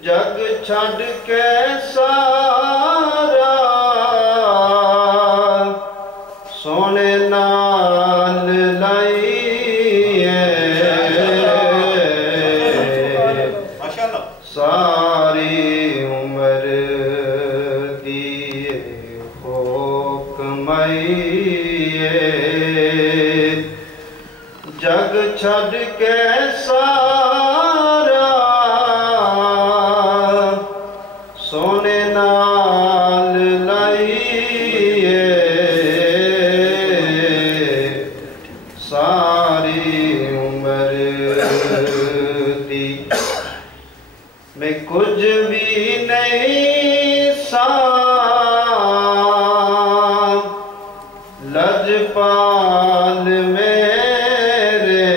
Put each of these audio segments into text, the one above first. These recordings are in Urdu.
جگ چھڈ کے سارا سونے نال لائیے ساری عمر دیے حکمائیے جگ چھڈ کے سارا سونے نال لائیے ساری عمر دی میں کچھ بھی نہیں سا لجپال میرے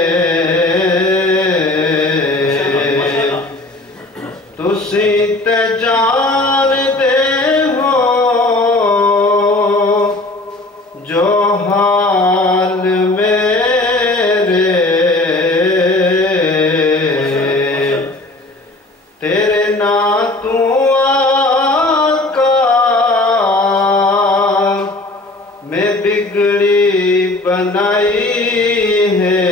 تسی تے جان دے ہو جو حال میرے تیرے نا تو آقا میں بگڑی بنائی ہے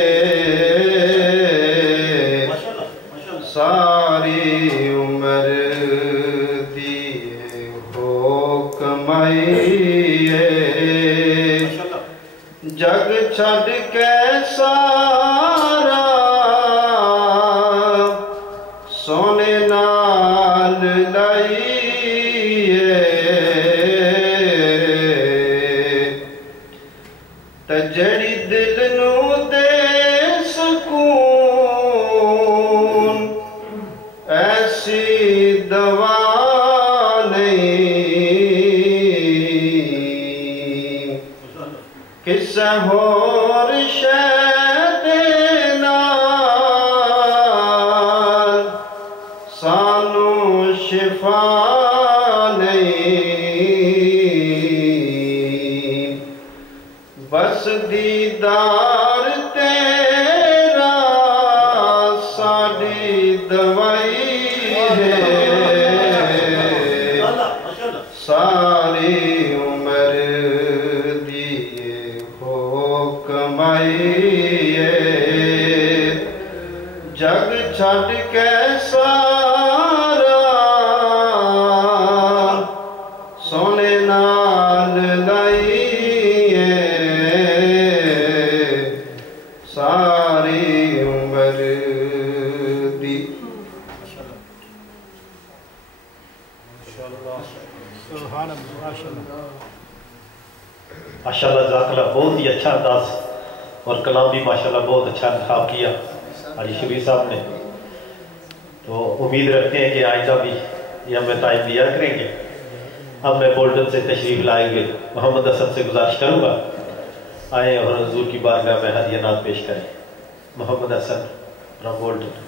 ساری عمر دیے حکمائیے جگ چھڈ کے سارا سونے نال لائیے تے جڑی دل نو دے سکون ایسی دوا نہیں کسے ہور شے دے نال سانو شفا نہیں بس دیدار تیرا ساڈی دوائی ہے ساری عمر دیے حکمائیے جگ چھڈ کے سارا سونے نال لائیے ساری عمر دی ماشاءاللہ جزاک اللہ بہت ہی اچھا انداز اور کلام بھی ماشاءاللہ بہت اچھا انتخاب کیا حاجی شبیر صاحب نے تو امید رکھتے ہیں کہ آئندہ بھی یہ ہمیں ٹائم دیا کریں گے اب میں بولٹن سے تشریف لائیں گے محمد حسن سے گزارش کروں گا آئیں اور حضور کی بارگاہ میں ہدیہ نعت پیش کریں محمد حسن فرام بولٹن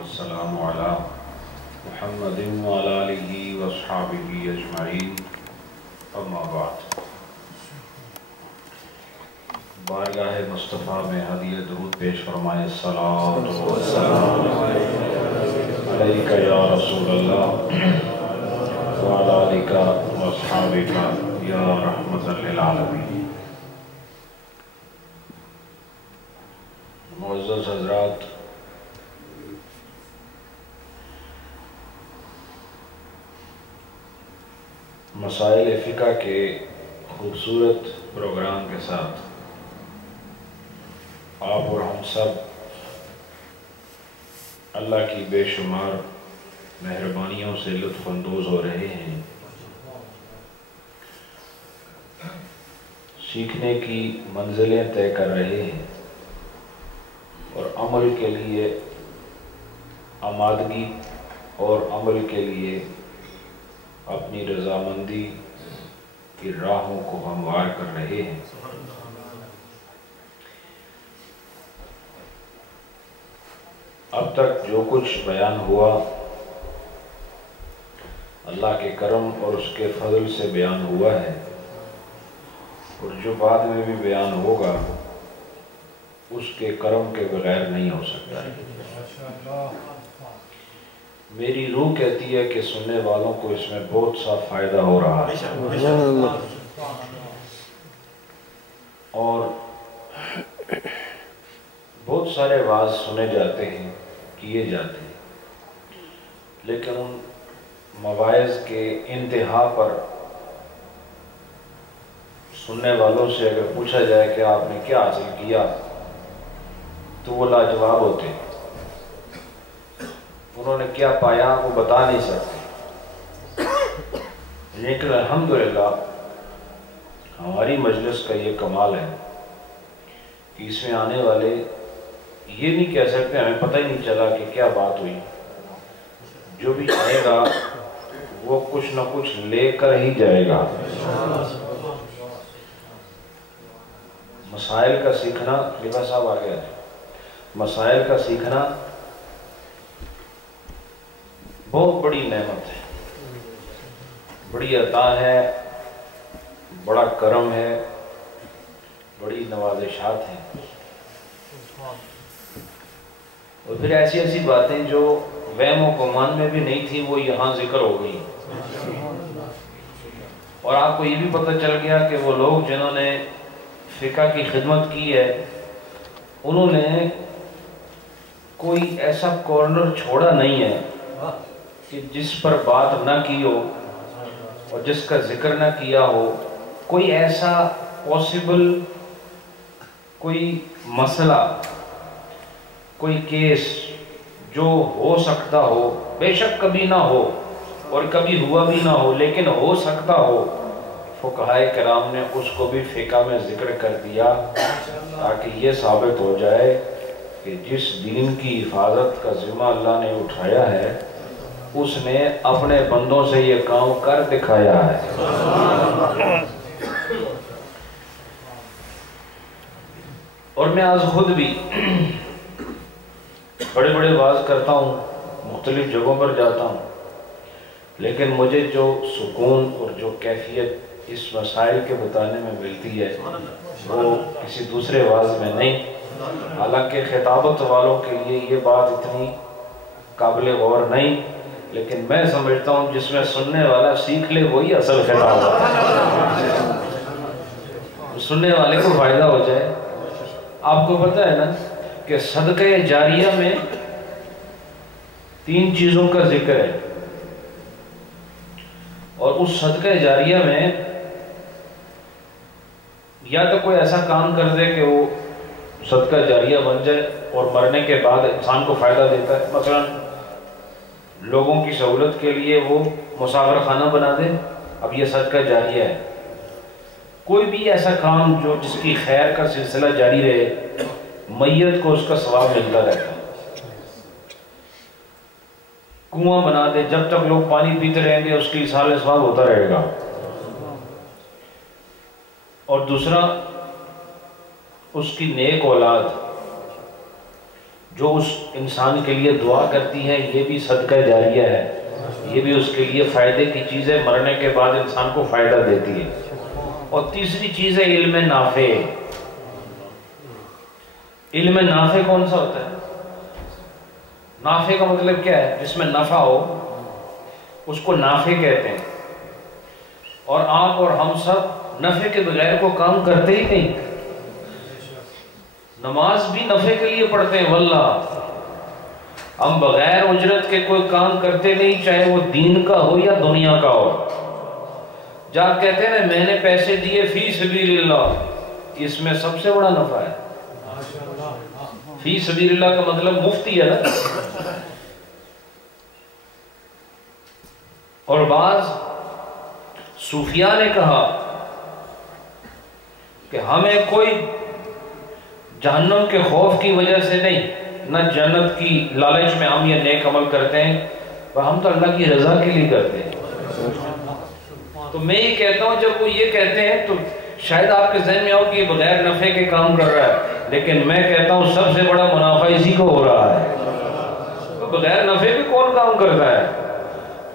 السلام علی محمد وعلی آلہ واصحابہ اجمعین اما بعد بارگاہ مصطفیٰ میں ہدیہ درود پیش فرمائے الصلاۃ والسلام علیکہ یا رسول اللہ وعلی آلہ واصحابہ یا رحمت للعالمین معزز حضرات مسائل فقہ کے خوبصورت پروگرام کے ساتھ آپ اور ہم سب اللہ کی بے شمار مہربانیوں سے لطف اندوز ہو رہے ہیں سیکھنے کی منزلیں طے کر رہے ہیں اور عمل کے لیے آمادگی اور عمل کے لیے اپنی رضامندی کی راہوں کو ہموار کر رہے ہیں اب تک جو کچھ بیان ہوا اللہ کے کرم اور اس کے فضل سے بیان ہوا ہے اور جو بعد میں بھی بیان ہوگا اس کے کرم کے بغیر نہیں ہو سکتا ہے۔ میری روح کہتی ہے کہ سننے والوں کو اس میں بہت سا فائدہ ہو رہا ہے، اور بہت سارے واعظ سنے جاتے ہیں، کیے جاتے ہیں، لیکن ان مواعظ کے انتہا پر سننے والوں سے اگر پوچھا جائے کہ آپ نے کیا حاصل کیا تو وہ لاجواب ہوتے ہیں، انہوں نے کیا پایا وہ بتا نہیں سکتے۔ لیکن الحمدللہ ہماری مجلس کا یہ کمال ہے کہ اس میں آنے والے یہ نہیں کہہ سکتے ہمیں پتہ ہی نہیں چلا کہ کیا بات ہوئی، جو بھی آئے گا وہ کچھ نہ کچھ لے کر ہی جائے گا۔ مسائل کا سیکھنا، لبا صاحب آ گیا، مسائل کا سیکھنا بہت بڑی نعمت ہے، بڑی عطا ہے، بڑا کرم ہے، بڑی نوازشات ہیں، اور پھر ایسی ایسی باتیں جو وہم و گمان میں بھی نہیں تھی وہ یہاں ذکر ہو گئی، اور آپ کو یہ بھی پتہ چل گیا کہ وہ لوگ جنہوں نے فقہ کی خدمت کی ہے انہوں نے کوئی ایسا کارنر چھوڑا نہیں ہے کہ جس پر بات نہ کی ہو اور جس کا ذکر نہ کیا ہو، کوئی ایسا پاسبل کوئی مسئلہ، کوئی کیس جو ہو سکتا ہو، بے شک کبھی نہ ہو اور کبھی ہوا بھی نہ ہو لیکن ہو سکتا ہو، فقہائے کرام نے اس کو بھی فقہ میں ذکر کر دیا تاکہ یہ ثابت ہو جائے کہ جس دین کی حفاظت کا ذمہ اللہ نے اٹھایا ہے اس نے اپنے بندوں سے یہ کام کر دکھایا ہے۔ اور میں آج خود بھی بڑے بڑے واعظ کرتا ہوں، مختلف جگہوں پر جاتا ہوں، لیکن مجھے جو سکون اور جو کیفیت اس مسائل کے بتانے میں ملتی ہے وہ کسی دوسرے واعظ میں نہیں۔ حالانکہ خطابت والوں کے لیے یہ بات اتنی قابل غور نہیں، لیکن میں سمجھتا ہوں جس میں سننے والا سیکھ لے وہی اصل خطابت ہے، سننے والے کو فائدہ ہو جائے۔ آپ کو پتہ ہے نا کہ صدقہ جاریہ میں 3 چیزوں کا ذکر ہے، اور اس صدقہ جاریہ میں یا تو کوئی ایسا کام کر دے کہ وہ صدقہ جاریہ بن جائے اور مرنے کے بعد انسان کو فائدہ دیتا ہے، مثلا لوگوں کی سہولت کے لیے وہ مسافر خانہ بنا دے، اب یہ صدقہ جاریہ ہے۔ کوئی بھی ایسا کام جو جس کی خیر کا سلسلہ جاری رہے، میت کو اس کا ثواب ملتا رہتا ہے۔ کنواں بنا دے، جب تک لوگ پانی پیتے رہیں گے اس کی سال ثواب ہوتا رہے گا۔ اور دوسرا اس کی نیک اولاد جو اس انسان کے لیے دعا کرتی ہے، یہ بھی صدقہ جاریہ ہے، یہ بھی اس کے لیے فائدے کی چیز ہے، مرنے کے بعد انسان کو فائدہ دیتی ہے۔ اور تیسری چیز ہے علم نافع۔ علم نافع کون سا ہوتا ہے؟ نافع کا مطلب کیا ہے؟ جس میں نفع ہو اس کو نافع کہتے ہیں، اور آپ اور ہم سب نفع کے بغیر کو کام کرتے ہی نہیں۔ نماز بھی نفع کے لیے پڑھتے ہیں، واللہ ہم بغیر اجرت کے کوئی کام کرتے نہیں، چاہے وہ دین کا ہو یا دنیا کا ہو۔ جب کہتے ہیں نا میں نے پیسے دیے فی سبیل اللہ، اس میں سب سے بڑا نفع ہے۔ فی سبیل اللہ کا مطلب مفتی ہے نا۔ اور بعض صوفیاء نے کہا کہ ہمیں کوئی جہنم کے خوف کی وجہ سے نہیں، نہ جنت کی لالچ میں ہم یہ نیک عمل کرتے ہیں، ہم تو اللہ کی رضا کے لیے کرتے ہیں۔ تو میں یہ کہتا ہوں جب وہ یہ کہتے ہیں تو شاید آپ کے ذہن میں ہو کہ یہ بغیر نفع کے کام کر رہا ہے، لیکن میں کہتا ہوں سب سے بڑا منافع اسی کو ہو رہا ہے۔ تو بغیر نفع کے کون کام کرتا ہے؟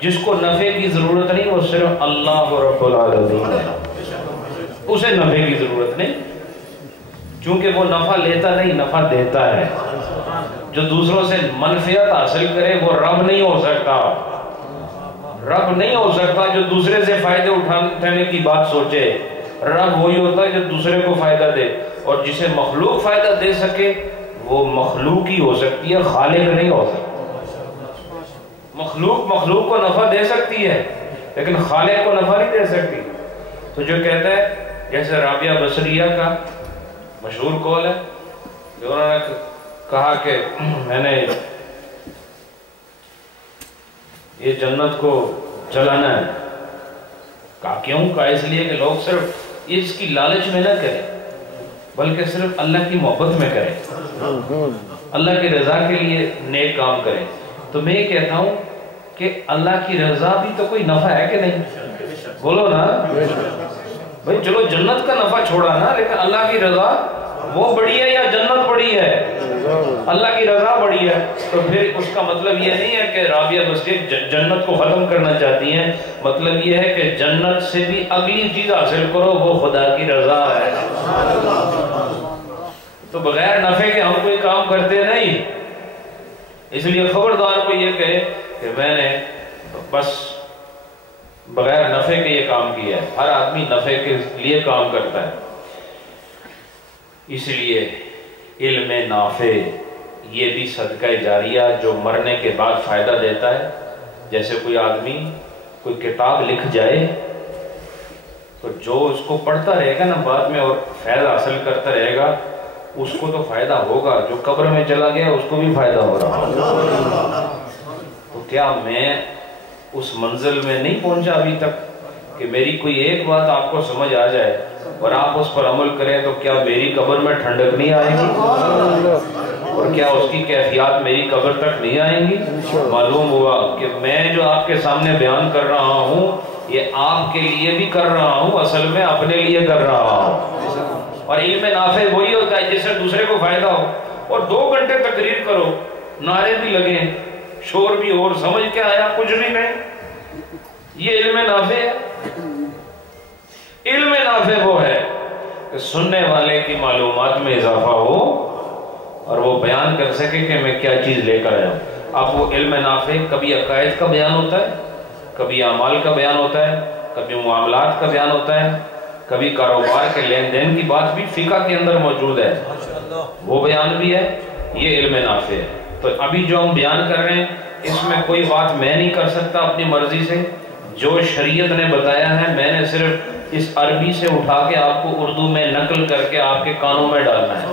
جس کو نفع کی ضرورت نہیں وہ صرف اللہ رب العالمین ہے، اسے نفع کی ضرورت نہیں، چونکہ وہ نفع لیتا نہیں، نفع دیتا ہے۔ جو دوسروں سے منفعت حاصل کرے وہ رب نہیں ہو سکتا. رب نہیں ہو سکتا جو دوسرے سے فائدے اٹھانے کی بات سوچے. رب وہی ہوتا ہے جو دوسرے کو فائدہ دے، اور جسے مخلوق فائدہ دے سکے وہ مخلوق ہی ہو سکتی ہے، خالق نہیں ہو سکتا. مخلوق کو نفع دے سکتی ہے لیکن خالق کو نفع نہیں دے سکتی. تو جو کہتا ہے، جیسے رابعہ بصریہ کا مشہور قول ہے جو انہوں نے کہا کہ میں نے یہ جنت کو جلانا ہے. کہا کیوں؟ کہا اس لیے کہ لوگ صرف اس کی لالچ میں نہ کریں بلکہ صرف اللہ کی محبت میں کریں، اللہ کی رضا کے لیے نیک کام کریں. تو میں یہ کہتا ہوں کہ اللہ کی رضا بھی تو کوئی نفع ہے کہ نہیں؟ بولو نا بھائی. چلو جنت کا نفع چھوڑا نا، لیکن اللہ کی رضا وہ بڑی ہے یا جنت بڑی ہے؟ اللہ کی رضا بڑی ہے. تو پھر اس کا مطلب یہ نہیں ہے کہ رابعہ بصری جنت کو ختم کرنا چاہتی ہیں. مطلب یہ ہے کہ جنت سے بھی اگلی چیز حاصل کرو، وہ خدا کی رضا ہے. تو بغیر نفع کے ہم کوئی کام کرتے نہیں. اس لیے خبردار کو یہ کہے کہ میں نے بس بغیر نفع کے یہ کام کیا ہے. ہر آدمی نفع کے لیے کام کرتا ہے. اس لیے علم نافع یہ بھی صدقہ جاریہ جو مرنے کے بعد فائدہ دیتا ہے. جیسے کوئی آدمی کوئی کتاب لکھ جائے تو جو اس کو پڑھتا رہے گا نا بعد میں اور فائدہ حاصل کرتا رہے گا، اس کو تو فائدہ ہوگا. جو قبر میں چلا گیا اس کو بھی فائدہ ہو رہا. تو کیا میں اس منزل میں نہیں پہنچا ابھی تک کہ میری کوئی ایک بات آپ کو سمجھ آ جائے اور آپ اس پر عمل کریں تو کیا میری قبر میں ٹھنڈک نہیں آئے گی؟ اور کیا اس کی کیفیات میری قبر تک نہیں آئیں گی؟ معلوم ہوا کہ میں جو آپ کے سامنے بیان کر رہا ہوں یہ آپ کے لیے بھی کر رہا ہوں، اصل میں اپنے لیے کر رہا ہوں. اور علم نافع وہی ہوتا ہے جس سے دوسرے کو فائدہ ہو. اور 2 گھنٹے تقریر کرو، نعرے بھی لگیں، شور بھی اور سمجھ کے آیا کچھ بھی نہیں. یہ علم نافع ہے. علم نافع وہ ہے کہ سننے والے کی معلومات میں اضافہ ہو اور وہ بیان کر سکے کہ میں کیا چیز لے کر آیا ہوں. اب وہ علم نافع کبھی عقائد کا بیان ہوتا ہے، کبھی اعمال کا بیان ہوتا ہے، کبھی معاملات کا بیان ہوتا ہے، کبھی کاروبار کے لین دین کی بات بھی فقہ کے اندر موجود ہے، وہ بیان بھی ہے. یہ علم نافع ہے. تو ابھی جو ہم بیان کر رہے ہیں اس میں کوئی بات میں نہیں کر سکتا اپنی مرضی سے. جو شریعت نے بتایا ہے میں نے صرف اس عربی سے اٹھا کے آپ کو اردو میں نقل کر کے آپ کے کانوں میں ڈالنا ہے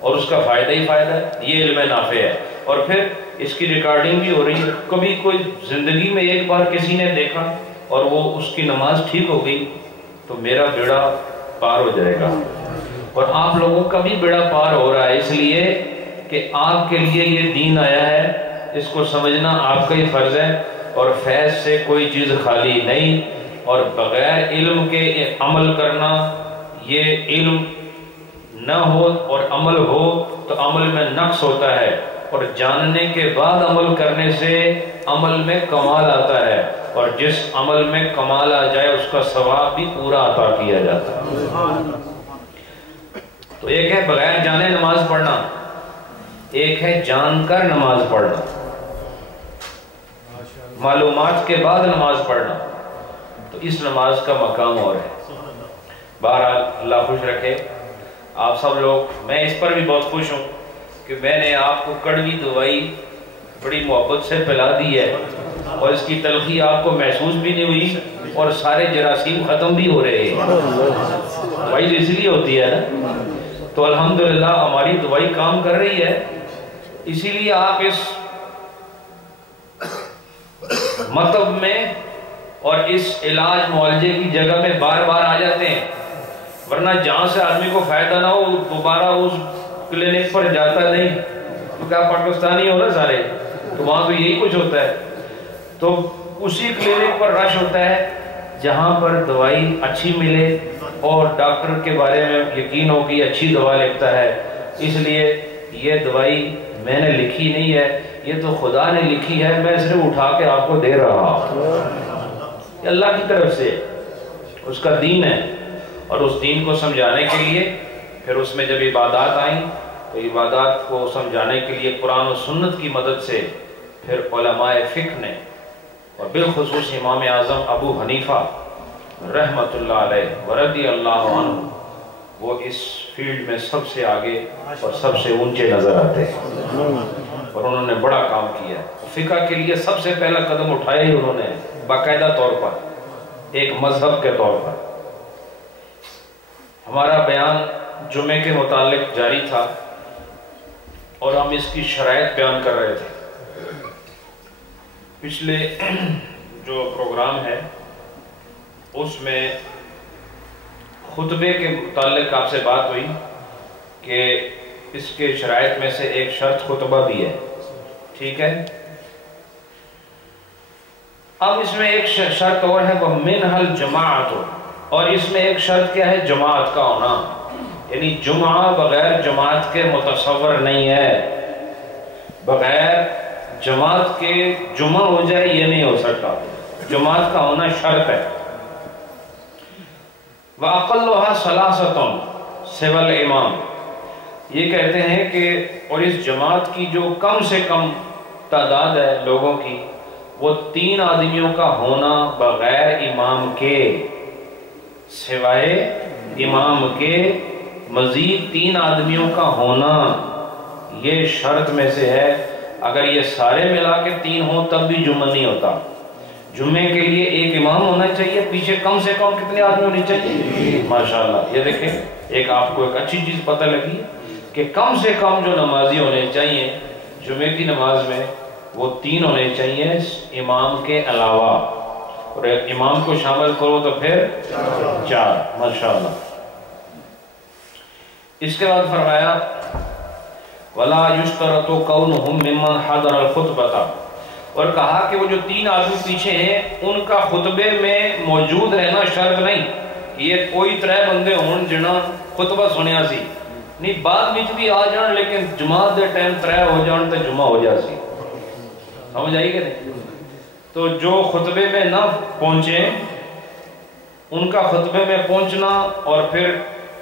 اور اس کا فائدہ ہی فائدہ ہے. یہ علم نافع ہے. اور پھر اس کی ریکارڈنگ بھی ہو رہی ہے. کبھی کوئی زندگی میں ایک بار کسی نے دیکھا اور وہ اس کی نماز ٹھیک ہو گئی تو میرا بیڑا پار ہو جائے گا. اور آپ لوگوں کا بھی بیڑا پار ہو رہا ہے اس لیے کہ آپ کے لیے یہ دین آیا ہے، اس کو سمجھنا آپ کا ہی فرض ہے. اور فیض سے کوئی چیز خالی نہیں. اور بغیر علم کے عمل کرنا، یہ علم نہ ہو اور عمل ہو تو عمل میں نقص ہوتا ہے. اور جاننے کے بعد عمل کرنے سے عمل میں کمال آتا ہے. اور جس عمل میں کمال آ جائے اس کا ثواب بھی پورا عطا کیا جاتا ہے. تو ایک ہے بغیر جانے نماز پڑھنا، ایک ہے جان کر نماز پڑھنا، معلومات کے بعد نماز پڑھنا. تو اس نماز کا مقام اور ہے. بہرحال اللہ خوش رکھے آپ سب لوگ. میں اس پر بھی بہت خوش ہوں کہ میں نے آپ کو کڑوی دوائی بڑی محبت سے پلا دی ہے اور اس کی تلخی آپ کو محسوس بھی نہیں ہوئی اور سارے جراثیم ختم بھی ہو رہے ہیں. دوائی اس لیے ہوتی ہے نا. تو الحمدللہ ہماری دوائی کام کر رہی ہے. اسی لیے آپ اس مطلب میں اور اس علاج معالجے کی جگہ میں بار بار آ جاتے ہیں. ورنہ جہاں سے آدمی کو فائدہ نہ ہو دوبارہ اس کلینک پر جاتا نہیں. کیونکہ آپ پاکستانی ہو نا سارے، تو وہاں تو یہی کچھ ہوتا ہے. تو اسی کلینک پر رش ہوتا ہے جہاں پر دوائی اچھی ملے اور ڈاکٹر کے بارے میں یقین ہو کہ اچھی دوا لکھتا ہے. اس لیے یہ دوائی میں نے لکھی نہیں ہے، یہ تو خدا نے لکھی ہے، میں صرف اٹھا کے آپ کو دے رہا ہوں. یہ اللہ کی طرف سے اس کا دین ہے. اور اس دین کو سمجھانے کے لیے پھر اس میں جب عبادات آئیں تو عبادات کو سمجھانے کے لیے قرآن و سنت کی مدد سے پھر علماء فقہ نے اور بالخصوص امام اعظم ابو حنیفہ رحمۃ اللہ علیہ ورضی اللہ عنہ وہ اس فیلڈ میں سب سے آگے اور سب سے اونچے نظر آتے ہیں اور انہوں نے بڑا کام کیا ہے۔ فقہ کے لیے سب سے پہلا قدم اٹھایا ہی انہوں نے باقاعدہ طور پر ایک مذہب کے طور پر۔ ہمارا بیان جمعے کے متعلق جاری تھا اور ہم اس کی شرائط بیان کر رہے تھے۔ پچھلے جو پروگرام ہے اس میں خطبے کے متعلق آپ سے بات ہوئی کہ اس کے شرائط میں سے ایک شرط خطبہ بھی ہے، ٹھیک ہے۔ اب اس میں ایک شرط اور ہے، وہ منہا الجماعت، اور اس میں ایک شرط کیا ہے؟ جماعت کا ہونا، یعنی جمعہ بغیر جماعت کے متصور نہیں ہے، بغیر جماعت کے جمعہ ہو جائے یہ نہیں ہو سکتا، جماعت کا ہونا شرط ہے۔ وَأَقَلُّهَا ثَلَاثَةٌ سِوَى الْإِمَامِ، یہ کہتے ہیں کہ اور اس جماعت کی جو کم سے کم تعداد ہے لوگوں کی وہ 3 آدمیوں کا ہونا بغیر امام کے، سوائے امام کے مزید 3 آدمیوں کا ہونا یہ شرط میں سے ہے۔ اگر یہ سارے ملا کے 3 ہوں تب بھی جمعہ نہیں ہوتا۔ جمعے کے لیے ایک امام ہونا چاہیے، پیچھے کم سے کم کتنے آدمی ہونے چاہیے؟ ماشاءاللہ، یہ دیکھیں ایک آپ کو ایک اچھی چیز پتہ لگی کہ کم سے کم جو نمازی ہونے چاہیے جمعے کی نماز میں وہ 3 ہونے چاہیے امام کے علاوہ، اور امام کو شامل کرو تو پھر 4، ماشاءاللہ۔ اس کے بعد فرمایا وَلَا يُشْتَرَطُ كَوْنُهُمْ مِمَّنْ حَضَرَ الْخُطْبَةَ، اور کہا کہ وہ جو 3 آدمی پیچھے ہیں ان کا خطبے میں موجود رہنا شرط نہیں، یہ کوئی 3 بندے ہون جنہاں خطبہ سنیا سی نہیں، بعد میں بھی آ جان لیکن جماعت دے ٹائم 3 ہو جان تو جمعہ ہو جا سی، سمجھ آئی کہ نہیں؟ تو جو خطبے میں نہ پہنچے ان کا خطبے میں پہنچنا اور پھر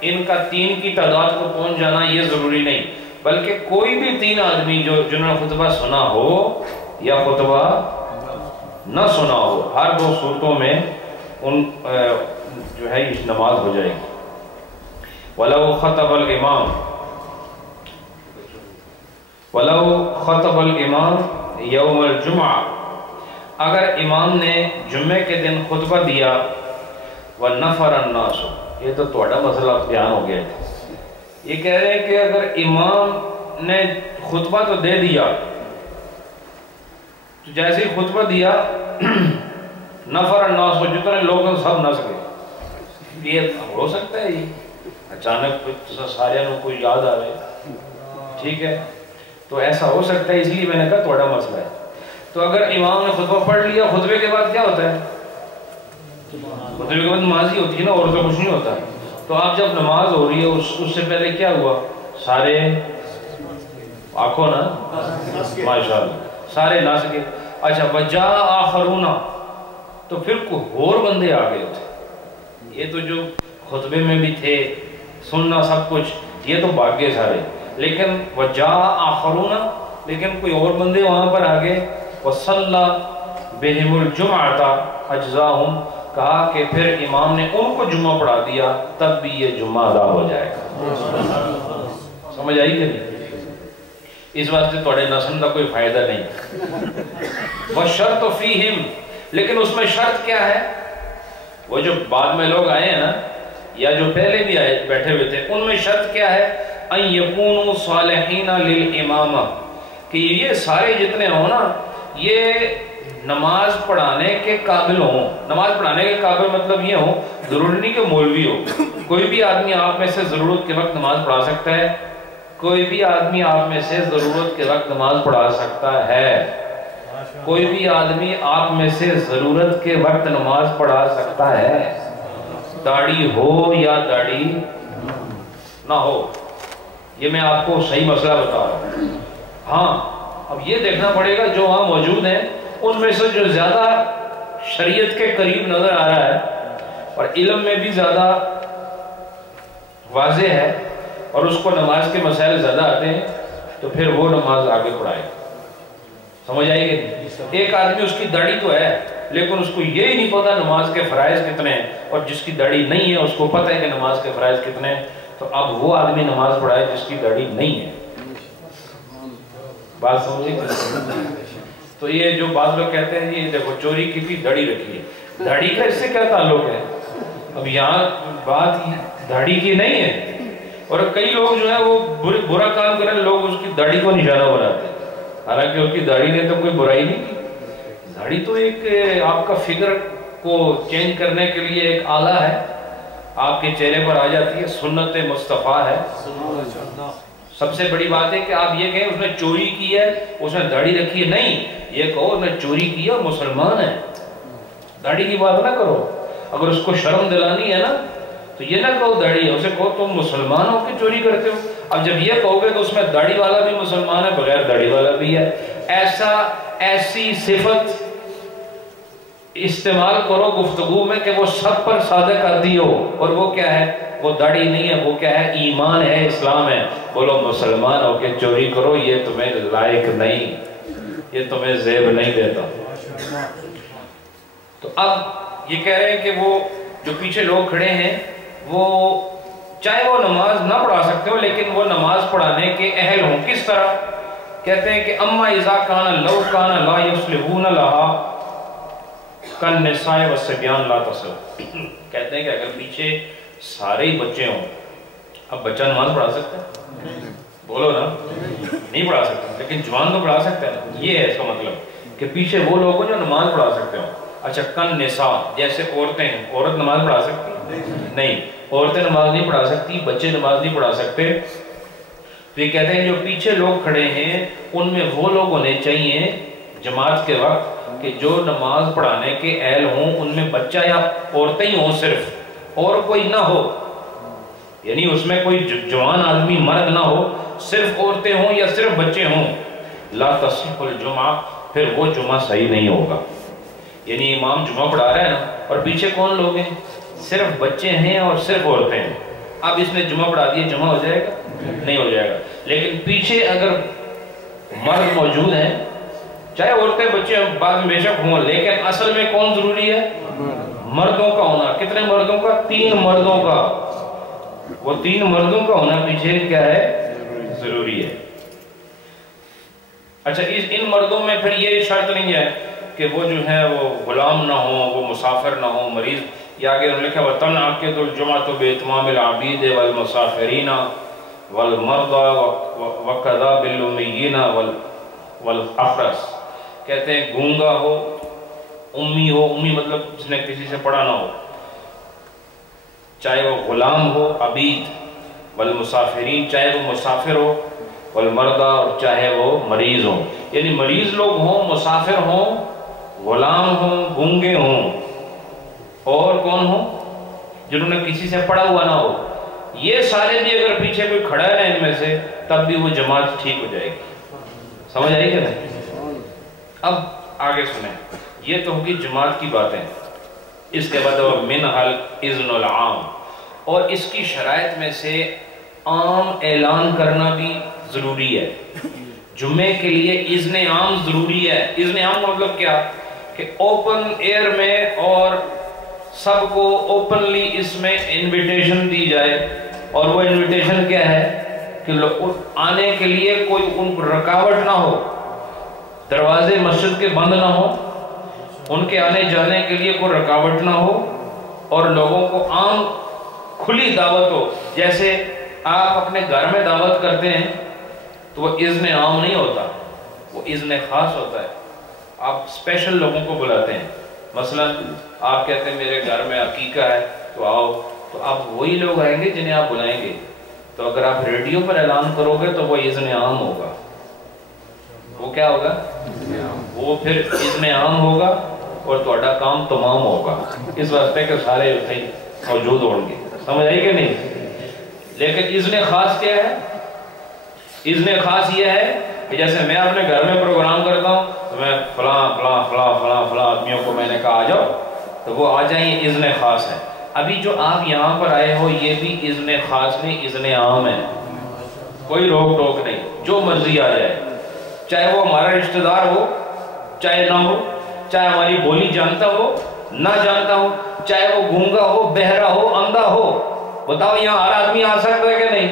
ان کا 3 کی تعداد کو پہنچ جانا یہ ضروری نہیں، بلکہ کوئی بھی 3 آدمی جو جنہوں نے خطبہ سنا ہو یا خطبہ نہ سنا ہو، ہر 2 صورتوں میں ان جو ہے یہ نماز ہو جائے گی۔ وَلَوْ خَطَبَ الْإِمَامِ يَوْمَ الْجُمْعَةِ، اگر امام نے جمعے کے دن خطبہ دیا وَنَفَرَ النَّاسُ، یہ تو توڑا مسئلہ بیان ہو گیا ہے۔ یہ کہہ رہے ہیں کہ اگر امام نے خطبہ تو دے دیا تو جیسے ہی خطبہ دیا نفر الناس، جتنے لوگ ہیں سب نس گئے، یہ ہو سکتا ہے یہ اچانک سارے کو کوئی یاد آ رہے، ٹھیک ہے، تو ایسا ہو سکتا ہے، اس لیے میں نے کہا توڑا مسئلہ ہے۔ تو اگر امام نے خطبہ پڑھ لیا، خطبے کے بعد کیا ہوتا ہے؟ خطبے کے بعد نماز ہی ہوتی ہے نا، اور تو کچھ نہیں ہوتا۔ تو آپ جب نماز ہو رہی ہے اس سے پہلے کیا ہوا؟ سارے آنکھوں نا، ماشاءاللہ سارے ناس گئے۔ اچھا وجا آخرون، تو پھر کوئی اور بندے آ گئے تھے، یہ تو جو خطبے میں بھی تھے سننا سب کچھ یہ تو بھاگ گئے سارے، لیکن وجا آخرون، لیکن کوئی اور بندے وہاں پر آ گئے۔ وصلی بہم الجمعۃ اجزاہم، کہا کہ پھر امام نے ان کو جمعہ پڑھا دیا تب بھی یہ جمعہ ادا ہو جائے گا۔ سمجھ آئی کہ نہیں؟ اس واسطے توڑے نسل کا کوئی فائدہ نہیں۔ وَالشَّرْطُ فِيهِمْ، لیکن اس میں شرط کیا ہے؟ وہ جو بعد میں لوگ آئے ہیں نا یا جو پہلے بھی آئے بیٹھے ہوئے تھے، ان میں شرط کیا ہے؟ أَن يَكُونُوا صَالِحِينَ لِلْإِمَامَةِ، کہ یہ سارے جتنے ہوں نا یہ نماز پڑھانے کے قابل ہوں۔ نماز پڑھانے کے قابل مطلب یہ ہوں، ضروری نہیں کہ مولوی ہو، کوئی بھی آدمی آپ میں سے ضرورت کے وقت نماز پڑھا سکتا ہے، کوئی بھی آدمی آپ میں سے ضرورت کے وقت نماز پڑھا سکتا ہے، کوئی بھی آدمی آپ میں سے ضرورت کے وقت نماز پڑھا سکتا ہے، داڑھی ہو یا داڑھی نہ ہو، یہ میں آپ کو صحیح مسئلہ بتا رہا ہوں۔ ہاں اب یہ دیکھنا پڑے گا جو وہاں موجود ہیں ان میں سے جو زیادہ شریعت کے قریب نظر آ رہا ہے اور علم میں بھی زیادہ واضح ہے اور اس کو نماز کے مسائل زیادہ آتے ہیں تو پھر وہ نماز آگے پڑھائے. سمجھ آئے گی؟ ایک آدمی اس کی داڑھی تو ہے لیکن اس کو یہی نہیں پتا نماز کے فرائض کتنے ہیں، اور جس کی داڑھی نہیں ہے اس کو پتہ ہے کہ نماز کے فرائض کتنے ہیں، تو اب وہ آدمی نماز پڑھائے جس کی داڑھی نہیں ہے. بات سمجھے؟ تو یہ جو بعض لوگ کہتے ہیں یہ دیکھو چوری کی تھی داڑھی رکھی ہے، داڑھی کا اس سے کیا تعلق ہے؟ اب یہاں بات داڑھی کی نہیں ہے. اور کئی لوگ جو ہے وہ برا کام کریں، لوگ اس کی داڑھی کو نشانہ بناتے ہیں، حالانکہ اس کی داڑھی نے تو کوئی برائی نہیں کی. داڑھی تو ایک آپ کا فگر کو چینج کرنے کے لیے ایک آلہ ہے، آپ کے چہرے پر آ جاتی ہے، سنت مصطفیٰ ہے. سب سے بڑی بات ہے کہ آپ یہ کہیں اس نے چوری کی ہے، اس نے داڑھی رکھی ہے، نہیں، یہ کہو اس نے چوری کی ہے، مسلمان ہے. داڑھی کی بات نہ کرو. اگر اس کو شرم دلانی ہے نا تو یہ نہ کہو داڑھی ہے، اسے کہو تم مسلمان ہو کہ چوری کرتے ہو. اب جب یہ کہو گے تو اس میں داڑھی والا بھی مسلمان ہے، بغیر داڑھی والا بھی ہے. ایسی صفت استعمال کرو گفتگو میں کہ وہ سب پر صادق آتی ہو، اور وہ کیا ہے؟ وہ داڑھی نہیں ہے، وہ کیا ہے؟ ایمان ہے، اسلام ہے. بولو مسلمان ہو کے چوری کرو، یہ تمہیں لائق نہیں، یہ تمہیں زیب نہیں دیتا. تو اب یہ کہہ رہے ہیں کہ وہ جو پیچھے لوگ کھڑے ہیں وہ چاہے وہ نماز نہ پڑھا سکتے ہو لیکن وہ نماز پڑھانے کے اہل ہوں. کس طرح؟ کہتے ہیں کہ اما اذا کان لو کان لا یصلحون لها کالنساء والصبیان لا تصل. کہتے ہیں کہ اگر پیچھے سارے ہی بچے ہوں، اب بچہ نماز پڑھا سکتا ہے؟ بولو نا، نہیں پڑھا سکتا، لیکن جوان تو پڑھا سکتا ہے. یہ ہے اس کا مطلب کہ پیچھے وہ لوگ ہیں جو نماز پڑھا سکتے ہوں. اچھا، کالنساء جیسے عورتیں ہیں، عورت نماز پڑھا سکتی؟ نہیں، عورتیں نماز نہیں پڑھا سکتی، بچے نماز نہیں پڑھا سکتے. تو یہ کہتے ہیں جو پیچھے لوگ کھڑے ہیں ان میں وہ لوگ ہونے چاہیے جماعت کے وقت کہ جو نماز پڑھانے کے اہل ہوں، ان میں بچہ یا عورتیں ہی ہوں صرف، اور کوئی نہ ہو. یعنی اس میں کوئی جوان آدمی مرد نہ ہو، صرف عورتیں ہوں یا صرف بچے ہوں. لا تصح الجمعہ، پھر وہ جمعہ صحیح نہیں ہوگا. یعنی امام جمعہ پڑھا رہا ہے نا، اور پیچھے کون لوگ ہیں؟ صرف بچے ہیں اور صرف عورتیں ہیں. اب اس نے جمعہ پڑھا دیا، جمعہ ہو جائے گا؟ نہیں ہو جائے گا. لیکن پیچھے اگر مرد موجود ہیں، چاہے عورتیں بچے بعد میں بے شک ہوں، لیکن اصل میں کون ضروری ہے؟ مردوں کا ہونا. کتنے مردوں کا؟ 3 مردوں کا. وہ 3 مردوں کا ہونا پیچھے کیا ہے؟ ضروری ہے. اچھا، ان مردوں میں پھر یہ شرط نہیں ہے کہ وہ جو ہے وہ غلام نہ ہوں، وہ مسافر نہ ہوں، مریض. یا آگے انہوں نے لکھا وَتَنْعَقِدُ الْجُمْعَةُ بِإِتْمَامِ الْعَبِيدِ وَالْمُسَافِرِينَ وَالْمَرْضَى وَكَذَا بِالْأُمِّيِّينَ وَالْأَخْرَسِ. کہتے ہیں گونگا ہو، امی ہو، امی مطلب جس نے کسی سے پڑھا نہ ہو، چاہے وہ غلام ہو، عبید، والمسافرین چاہے وہ مسافر ہو، والمرضى اور چاہے وہ مریض ہوں. یعنی مریض لوگ ہوں، مسافر ہوں، غلام ہوں، گونگے ہوں، اور کون ہوں؟ جنہوں نے کسی سے پڑھا ہوا نہ ہو. یہ سارے بھی اگر پیچھے کوئی کھڑا ہے ان میں سے تب بھی وہ جماعت ٹھیک ہو جائے گی. سمجھ آئی کہ نہیں؟ اب آگے سنیں، یہ تو ہوگی جماعت کی باتیں. اس کے بعد منها الاذن العام، اور اس کی شرائط میں سے عام اعلان کرنا بھی ضروری ہے. جمعے کے لیے اذن عام ضروری ہے. اذن عام کا مطلب کیا؟ کہ اوپن ایئر میں اور سب کو اوپنلی اس میں انویٹیشن دی جائے. اور وہ انویٹیشن کیا ہے؟ کہ آنے کے لیے کوئی ان کو رکاوٹ نہ ہو، دروازے مسجد کے بند نہ ہو، ان کے آنے جانے کے لیے کوئی رکاوٹ نہ ہو، اور لوگوں کو عام کھلی دعوت ہو. جیسے آپ اپنے گھر میں دعوت کرتے ہیں تو وہ اذن عام نہیں ہوتا، وہ اذن خاص ہوتا ہے. آپ اسپیشل لوگوں کو بلاتے ہیں. مثلا آپ کہتے ہیں میرے گھر میں عقیقہ ہے تو آؤ، تو آپ وہی لوگ آئیں گے جنہیں آپ بلائیں گے. تو اگر آپ ریڈیو پر اعلان کرو گے تو وہ اذن عام ہوگا. وہ کیا ہوگا؟ وہ پھر اذن عام ہوگا اور تہاڈا کام تمام ہوگا. اس واسطے کہ سارے اتنے موجود ہوں گے. سمجھ آئی کہ نہیں؟ لیکن اذن خاص کیا ہے؟ اذن خاص یہ ہے کہ جیسے میں اپنے گھر میں پروگرام کرتا ہوں تو میں فلاں فلاں فلاں فلاں فلاں آدمیوں کو میں نے کہا آ جاؤ تو وہ آ جائیں. یہ اذن خاص ہے. ابھی جو آپ یہاں پر آئے ہو یہ بھی اذن خاص نہیں، اذن عام ہے. کوئی روک ٹوک نہیں، جو مرضی آ جائے، چاہے وہ ہمارا رشتہ دار ہو چاہے نہ ہو، چاہے ہماری بولی جانتا ہو نہ جانتا ہو، چاہے وہ گونگا ہو بہرا ہو اندھا ہو، بتاؤ یہاں ہر آدمی آ سکتا ہے کہ نہیں؟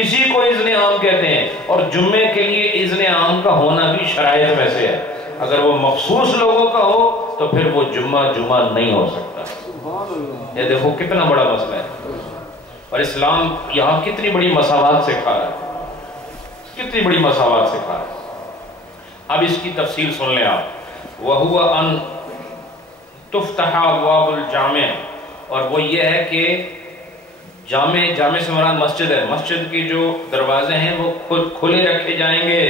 اسی کو اذن عام کہتے ہیں۔ اور جمعے کے لیے اذن عام کا ہونا بھی شرائط میں سے ہے، اگر وہ مخصوص لوگوں کا ہو تو پھر وہ جمعہ نہیں ہو سکتا۔ یہ دیکھو کتنا بڑا مسئلہ ہے، اور اسلام یہاں کتنی بڑی مساوات سکھا رہا ہے، کتنی بڑی مساوات سکھا رہا ہے۔ اب اس کی تفصیل سن لیں آپ۔ وَهُوَ أَن تُفْتَحَ أَبْوَابُ الْجَامِعِ، اور وہ یہ ہے کہ جامع سے مراد مسجد ہے، مسجد کی جو دروازے ہیں وہ کھلے رکھے جائیں گے۔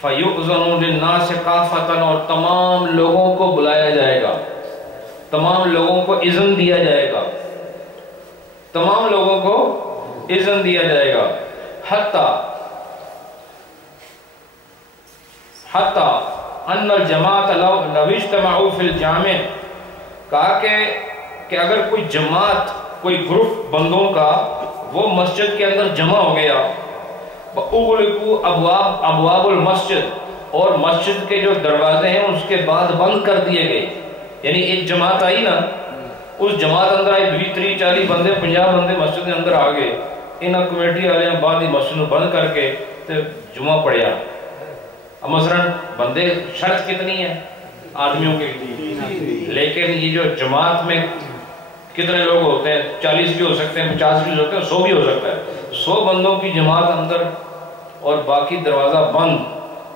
فَيُؤْذَنُ لِلنَّاسِ كَافَةً، اور تمام لوگوں کو بلایا جائے گا، تمام لوگوں کو اذن دیا جائے گا، تمام لوگوں کو اذن دیا جائے گا۔ حتی ان الجماعت لو اجتمعوا فی الجامع، کہا کہ اگر کوئی جماعت، کوئی گروپ بندوں کا وہ مسجد کے اندر جمع ہو گیا، اغلقوا ابواب المسجد، اور مسجد کے جو دروازے ہیں اس کے بعد بند کر دیے گئے، یعنی ایک جماعت آئی نا، اس جماعت اندر آئی 20 30 40 بندے 50 بندے مسجد کے اندر آ گئے، انہاں کمیٹی والے بعد ہی مسجد کو بند کر کے تے جمعہ پڑھیا۔ اب مثلا بندے شرط کتنی ہے آدمیوں کے، لیکن یہ جو جماعت میں کتنے لوگ ہوتے ہیں، 40 بھی ہو سکتے ہیں، 50 بھی ہو سکتے ہیں، 100 بھی ہو سکتا ہے، 100 بندوں کی جماعت اندر اور باقی دروازہ بند،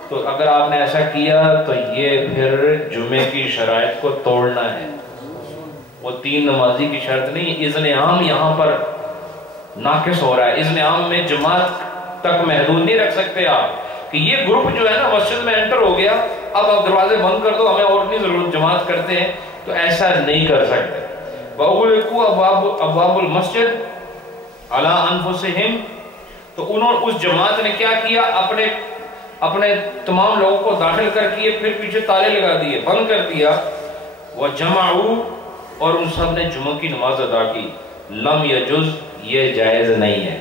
تو اگر آپ نے ایسا کیا تو یہ پھر جمعے کی شرائط کو توڑنا ہے۔ وہ 3 نمازی کی شرط نہیں، اذن عام یہاں پر ناقص ہو رہا ہے۔ اذن عام میں جماعت تک محدود نہیں رکھ سکتے آپ، کہ یہ گروپ جو ہے نا مسجد میں انٹر ہو گیا، اب آپ دروازے بند کر دو، ہمیں اور نہیں ضرورت، جماعت کرتے ہیں، تو ایسا نہیں کر سکتے۔ وَأُغْلِقُوا أَبْوَابُ الْمَسْجِدِ عَلَىٰ أَنفُسِهِمْ، تو انہوں اس جماعت نے کیا کیا، اپنے تمام لوگوں کو داخل کر کیے، پھر پیچھے تالے لگا دیے، بند کر دیا۔ وَجَمَعُوا، اور ان سب نے جمعہ کی نماز ادا کی۔ لم یجوز، یہ جائز نہیں ہے،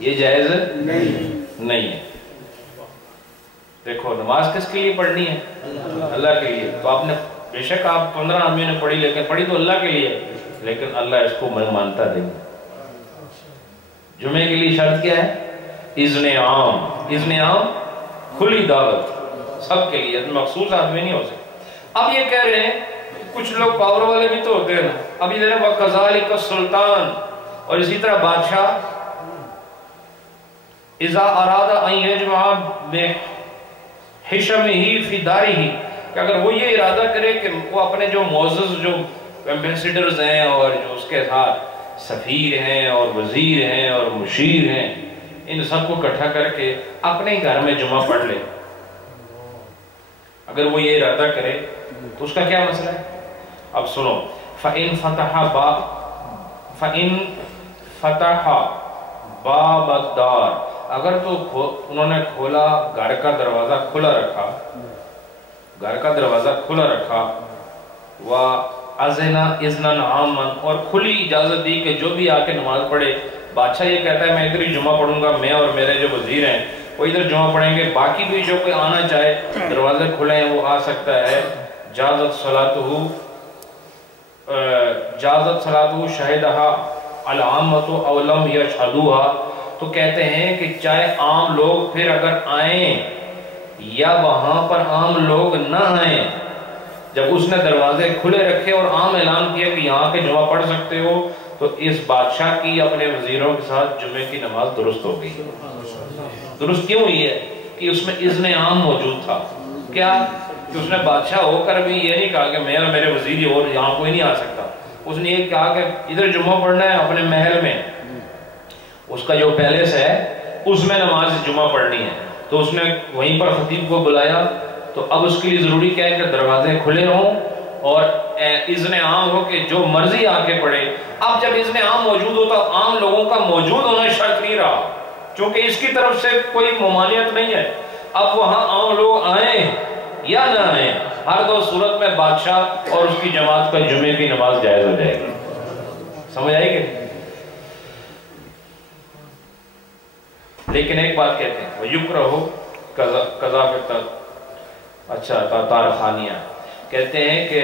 یہ جائز نہیں ہے۔ دیکھو نماز کس کے لیے پڑھنی ہے؟ اللہ کے لیے۔ تو آپ نے بے شک آپ 15 آدمیوں نے پڑھی، لیکن پڑھی تو اللہ کے لیے، لیکن اللہ اس کو مانتا نہیں۔ جمعے کے لیے شرط کیا ہے؟ اذن عام، اذن عام کھلی دعوت سب کے لیے، مخصوص آدمی نہیں ہو سکتا۔ اب یہ کہہ رہے ہیں کچھ لوگ پاور والے بھی تو ہوتے ہیں نا، اب یہ وَكَذَلِكَ السُّلْطَانُ، اور اسی طرح بادشاہ اذا اراد ان یجمع بحشمه فی دارہ، کہ اگر وہ یہ ارادہ کرے کہ وہ اپنے جو معزز جو ایمبیسیڈرز ہیں اور جو اس کے ساتھ سفیر ہیں اور وزیر ہیں اور مشیر ہیں، ان سب کو اکٹھا کر کے اپنے گھر میں جمعہ پڑھ لے، اگر وہ یہ ارادہ کرے تو اس کا کیا مسئلہ ہے؟ اب سنو، فَإِن فَتَحَ بَابَ الدَّارِ، اگر تو انہوں نے کھولا، گھر کا دروازہ کھلا رکھا، گھر کا دروازہ کھلا رکھا، وَأَذِنَ إِذْنًا عَامًا، اور کھلی اجازت دی کہ جو بھی آ کے نماز پڑھے۔ بادشاہ یہ کہتا ہے میں ادھر ہی جمعہ پڑھوں گا، میں اور میرے جو وزیر ہیں وہ ادھر جمعہ پڑھیں گے، باقی بھی جو کوئی آنا چاہے دروازے کھلے ہیں وہ آ سکتا ہے۔ جازت صلاتہ شہدہا العامۃ او لم یشہدوہا، تو کہتے ہیں کہ چاہے عام لوگ پھر اگر آئیں یا وہاں پر عام لوگ نہ آئیں، جب اس نے دروازے کھلے رکھے اور عام اعلان کیا کہ یہاں کے جمعہ پڑھ سکتے ہو، تو اس بادشاہ کی اپنے وزیروں کے ساتھ جمعے کی نماز درست ہو گئی۔ درست کیوں ہوئی ہے؟ کہ اس میں اذن عام موجود تھا۔ کیا کہ اس نے بادشاہ ہو کر بھی یہ نہیں کہا کہ میں اور میرے وزیر اور یہاں کوئی نہیں آ سکتا، اس نے یہ کہا کہ ادھر جمعہ پڑھنا ہے اپنے محل میں، اس کا جو پیلس ہے اس میں نماز جمعہ پڑھنی ہے، تو اس نے وہیں پر خطیب کو بلایا۔ تو اب اس کے لیے ضروری کیا ہے کہ دروازے کھلے ہوں اور اذن عام ہو کہ جو مرضی آ کے پڑھے۔ اب جب اذن عام موجود ہو تو عام لوگوں کا موجود ہونا شرط نہیں رہا، چونکہ اس کی طرف سے کوئی ممانعت نہیں ہے۔ اب وہاں عام لوگ آئیں یا نہ آئیں، ہر دو صورت میں بادشاہ اور اس کی جماعت کا جمعے کی نماز جائز ہو جائے گی۔ سمجھ آئی کہ لیکن ایک بات کہتے ہیں وَيُكْرَهُ قَذَافِ تارخانیہ، کہتے ہیں کہ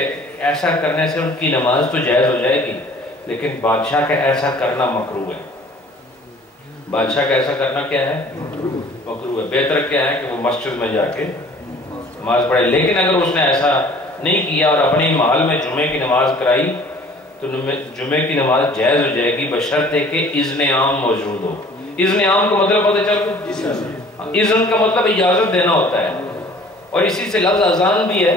ایسا کرنے سے ان کی نماز تو جائز ہو جائے گی، لیکن بادشاہ کا ایسا کرنا مکروہ ہے۔ بادشاہ کا ایسا کرنا کیا ہے؟ مکروہ ہے۔ بہتر کیا ہے کہ وہ مسجد میں جا کے نماز پڑھے، لیکن اگر اس نے ایسا نہیں کیا اور اپنے محل میں جمعے کی نماز کرائی تو جمعے کی نماز جائز ہو جائے گی، بشرطے کہ اذن عام موجود ہو۔ اذن عام کا مطلب پتہ چل گیا؟ اذن کا مطلب اجازت دینا ہوتا ہے، اور اسی سے لفظ اذان بھی ہے۔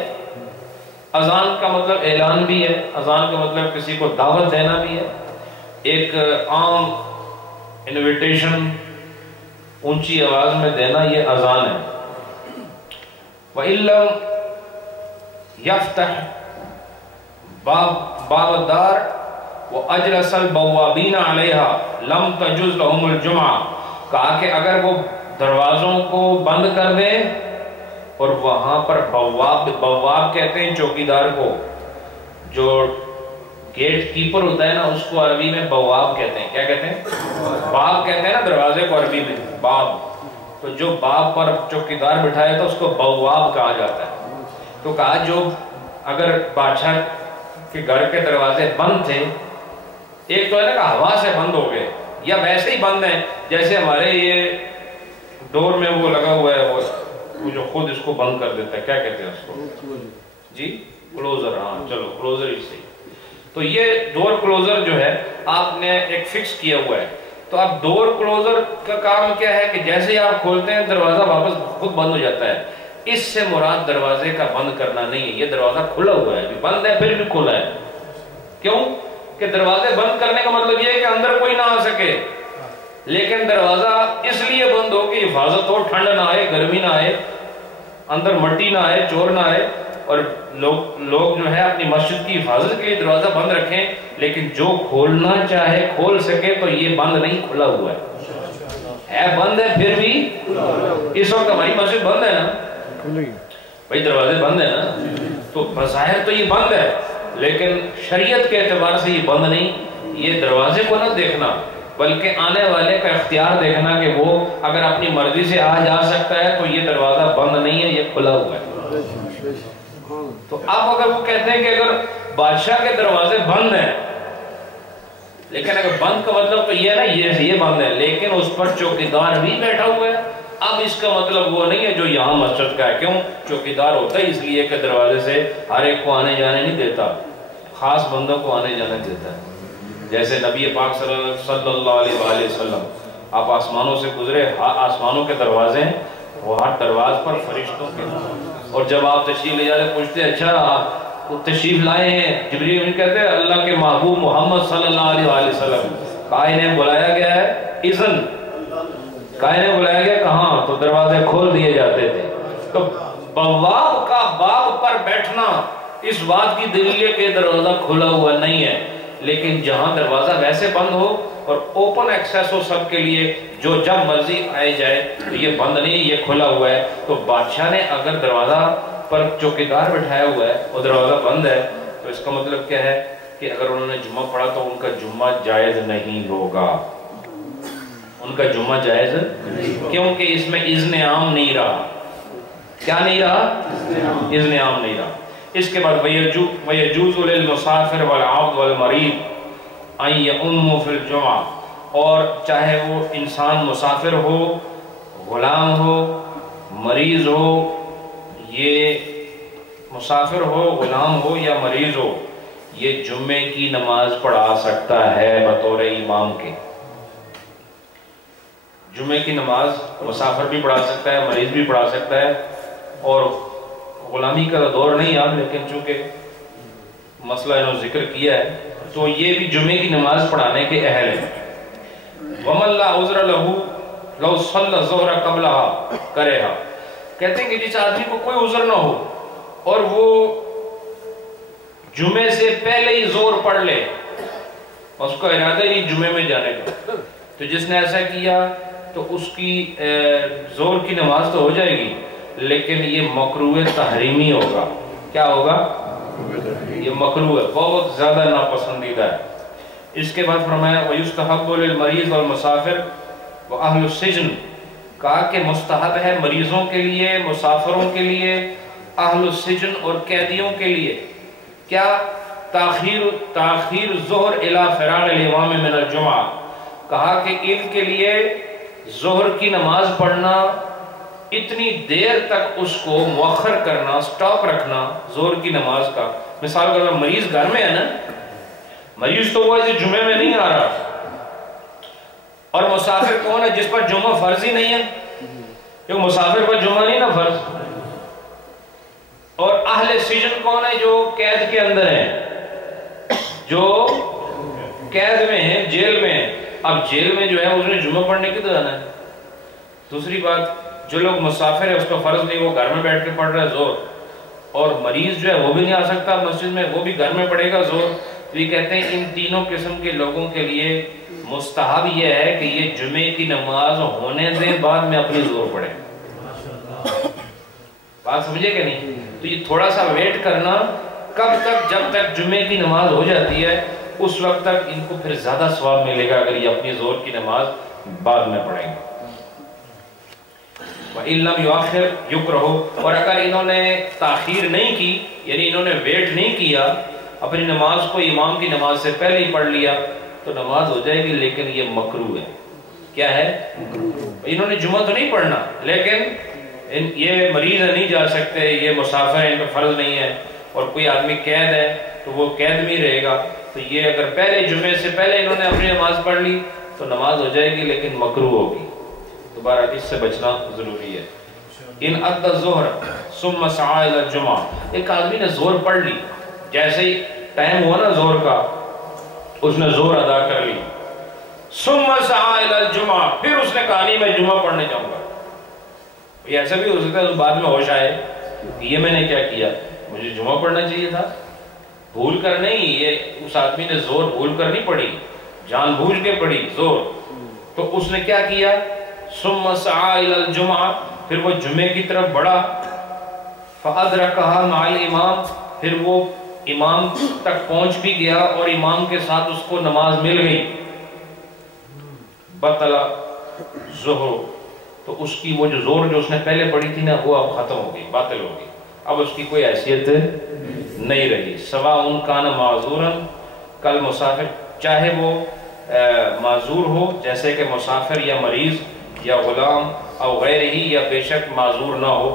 اذان کا مطلب اعلان بھی ہے، اذان کا مطلب کسی کو دعوت دینا بھی ہے، ایک عام انویٹیشن اونچی آواز میں دینا، یہ اذان ہے۔ وَإِلَّمْ يَفْتَحْ بَابَ الدَّارِ وَأَجْلَسَ الْبَوَّابِينَ عَلَيْهَا لَمْ تَجُزْ لَهُمُ الْجُمْعَةُ، کہا کہ اگر وہ دروازوں کو بند کر دیں اور وہاں پر بواب کہتے ہیں چوکیدار کو، جو گیٹ کیپر ہوتا ہے نا، اس کو عربی میں بواب کہتے ہیں۔ کیا کہتے ہیں؟ باب کہتے ہیں نا دروازے کو عربی میں، باب۔ تو جو باب پر چوکیدار بٹھایا تھا اس کو بواب کہا جاتا ہے۔ تو کہا جو اگر بادشاہ کے گھر کے دروازے بند تھے، ایک تو ہے نا کہ ہوا سے بند ہو گئے یا ویسے ہی بند ہیں، جیسے ہمارے یہ ڈور میں وہ لگا ہوا ہے، وہ جو خود اس کو بند کر دیتا ہے، کیا کہتے ہیں اس کو؟ جی کلوزر، ہاں چلو کلوزر ہی صحیح۔ تو یہ ڈور کلوزر جو ہے آپ نے ایک فکس کیا ہوا ہے، تو اب ڈور کلوزر کا کام کیا ہے کہ جیسے ہی آپ کھولتے ہیں دروازہ واپس خود بند ہو جاتا ہے۔ اس سے مراد دروازے کا بند کرنا نہیں ہے، یہ دروازہ کھلا ہوا ہے، بند ہے پھر بھی کھلا ہے۔ کیوں کہ دروازے بند کرنے کا مطلب یہ ہے کہ اندر کوئی نہ آ سکے، لیکن دروازہ اس لیے بند ہو کہ حفاظت ہو، ٹھنڈ نہ آئے، گرمی نہ آئے، اندر مٹی نہ آئے، چور نہ آئے، اور لوگ جو ہے اپنی مسجد کی حفاظت کے لیے دروازہ بند رکھیں، لیکن جو کھولنا چاہے کھول سکے۔ تو یہ بند نہیں، کھلا ہوا ہے بند ہے پھر بھی۔ اس وقت ہماری مسجد بند ہے نا بھائی، دروازے بند ہے نا، تو بظاہر تو یہ بند ہے، لیکن شریعت کے اعتبار سے یہ بند نہیں۔ یہ دروازے کو نہ دیکھنا بلکہ آنے والے کا اختیار دیکھنا کہ وہ اگر اپنی مرضی سے آ جا سکتا ہے تو یہ دروازہ بند نہیں ہے، یہ کھلا ہوا ہے۔ تو اب اگر وہ کہتے ہیں کہ اگر بادشاہ کے دروازے بند ہیں، لیکن اگر بند کا مطلب تو یہ ہے نا یہ بند ہے، لیکن اس پر چوکیدار بھی بیٹھا ہوا ہے، اب اس کا مطلب وہ نہیں ہے جو یہاں مسجد کا ہے۔ کیوں؟ چوکیدار ہوتا ہے اس لیے کہ دروازے سے ہر ایک کو آنے جانے نہیں دیتا، خاص بندوں کو آنے جانے دیتا ہے۔ جیسے نبی پاک صلی اللہ علیہ وآلہ وسلم، آپ آسمانوں سے گزرے، آسمانوں کے دروازے ہیں، وہ ہر دروازے پر فرشتوں کے، اور جب آپ تشریف لے جاتے پوچھتے اچھا آپ تشریف لائے ہیں؟ جبریل کہتے ہیں اللہ کے محبوب محمد صلی اللہ علیہ وآلہ وسلم، انہیں بلایا گیا ہے، اذن انہیں بلایا گیا کہاں؟ تو دروازے کھول دیے جاتے تھے۔ تو بواب کا باب پر بیٹھنا اس بات کی دلیل ہے کہ دروازہ کھلا ہوا نہیں ہے، لیکن جہاں دروازہ ویسے بند ہو اور اوپن ایکسیس ہو سب کے لیے، جو جب مرضی آئے جائے، تو یہ بند نہیں، یہ کھلا ہوا ہے۔ تو بادشاہ نے اگر دروازہ پر چوکیدار بٹھایا ہوا ہے اور دروازہ بند ہے، تو اس کا مطلب کیا ہے کہ اگر انہوں نے جمعہ پڑھا تو ان کا جمعہ جائز نہیں ہوگا، ان کا جمعہ جائز کیونکہ اس میں اذن عام نہیں رہا۔ کیا نہیں رہا؟ اذن عام نہیں رہا۔ اس کے بعد وَيَجُوزُ لِلْمُسَافِرِ وَالْعَبْدِ وَالْمَرِيضِ أَن يَؤُمُّوا فِي الْجُمْعَةِ، اور چاہے وہ انسان مسافر ہو، غلام ہو، مریض ہو، یہ مسافر ہو، غلام ہو یا مریض ہو، یہ جمعے کی نماز پڑھا سکتا ہے بطور امام کے۔ جمعے کی نماز مسافر بھی پڑھا سکتا ہے، مریض بھی پڑھا سکتا ہے، اور غلامی کا دور نہیں آج، لیکن چونکہ مسئلہ انہوں نے ذکر کیا ہے تو یہ بھی جمعے کی نماز پڑھانے کے اہل ہیں۔ وَمَنْ لَا عُذْرَ لَهُ لَوْ صَلَّ الظُّهْرَ قَبْلَهَا كَرِهَا، کہتے ہیں کہ جس آدمی کو کوئی عذر نہ ہو اور وہ جمعے سے پہلے ہی زور پڑھ لے، اس کا ارادہ ہی جمعے میں جانے کا، تو جس نے ایسا کیا تو اس کی زور کی نماز تو ہو جائے گی، لیکن یہ مکروہ تحریمی ہوگا۔ کیا ہوگا؟ یہ مکروہ ہے، بہت زیادہ ناپسندیدہ ہے۔ اس کے بعد فرمایا وَيُسْتَحَبُّ لِلْمَرِيضِ وَالْمُسَافِرِ وَأَهْلُ السِّجْنِ کہا کہ مستحب ہے مریضوں کے لیے، مسافروں کے لیے، اہل السجن اور قیدیوں کے لیے کیا تاخیر ظہر الی فراغ الامام من الجمعہ، کہا کہ ان کے لیے ظہر کی نماز پڑھنا، اتنی دیر تک اس کو مؤخر کرنا، سٹاپ رکھنا ظہر کی نماز کا. مثال کے طور پر مریض گھر میں ہے نا، مریض تو وہ ہے جو جمعے میں نہیں آ رہا، اور مسافر کون ہے جس پر جمعہ فرض ہی نہیں ہے، کیونکہ مسافر پر جمعہ نہیں نا فرض. اور اہل سجن کون ہے؟ جو قید کے اندر ہیں، جو قید میں ہیں، جیل میں ہیں. اب جیل میں جو ہے اس نے جمعہ پڑھنے کی تو جانا ہے. دوسری بات، جو لوگ مسافر ہے اس پر فرض نہیں، وہ گھر میں بیٹھ کے پڑھ رہا ہے زور، اور مریض جو ہے وہ بھی نہیں آ سکتا مسجد میں، وہ بھی گھر میں پڑھے گا زور. تو یہ کہتے ہیں ان تینوں قسم کے لوگوں کے لیے مستحب یہ ہے کہ یہ جمعے کی نماز ہونے دیں، بعد میں اپنی زور پڑھیں. بات سمجھے کہ نہیں؟ تو یہ تھوڑا سا ویٹ کرنا، کب تک؟ جب تک جمعے کی نماز ہو جاتی ہے اس وقت تک ان کو پھر زیادہ ثواب ملے گا اگر یہ اپنی زور کی نماز بعد میں پڑھیں گے. وَإِن لَمْ يُؤَخِّرْ يُكْرَهُ، اور اگر انہوں نے تاخیر نہیں کی، یعنی انہوں نے ویٹ نہیں کیا، اپنی نماز کو امام کی نماز سے پہلے ہی پڑھ لیا، تو نماز ہو جائے گی، لیکن یہ مکروہ ہے. کیا ہے؟ انہوں نے جمعہ تو نہیں پڑھنا، لیکن یہ مریض نہیں جا سکتے، یہ مسافر ہیں، ان پر فرض نہیں ہے، اور کوئی آدمی قید ہے تو وہ قید میں رہے گا. تو یہ اگر پہلے جمعے سے پہلے انہوں نے اپنی نماز پڑھ لی تو نماز ہو جائے گی، لیکن مکروہ ہوگی. دوبارہ اس سے بچنا ضروری ہے. ان ادى الظہر ثم سعى الى الجمعہ، ایک آدمی نے زور پڑھ لی، جیسے ہی ٹائم ہوا نا زور کا، اس نے زور ادا کر لی. ثم سعى الى الجمعہ، پھر اس نے کہا نہیں میں جمعہ پڑھنے جاؤں گا. یہ ایسا بھی ہو سکتا ہے بعد میں ہوش آئے یہ میں نے کیا کیا، مجھے جمعہ پڑھنا چاہیے تھا. بھول کر نہیں، یہ اس آدمی نے زور بھول کر نہیں پڑھی، جان بوجھ کے پڑھی زور. تو اس نے کیا کیا؟ ثم سعى الى الجمعہ، پھر وہ جمعے کی طرف بڑھا. فادرکها مع الامام، پھر وہ امام تک پہنچ بھی گیا اور امام کے ساتھ اس کو نماز مل گئی. بطل ظہر، تو اس کی وہ جو زور جو اس نے پہلے پڑھی تھی نا وہ اب ختم ہو گئی، باطل ہو گئی، اب اس کی کوئی حیثیت نہیں رہی. سواء کان معذورا کل مسافر، چاہے وہ معذور ہو جیسے کہ مسافر یا مریض یا غلام، او غیر ہی، یا بے شک معذور نہ ہو.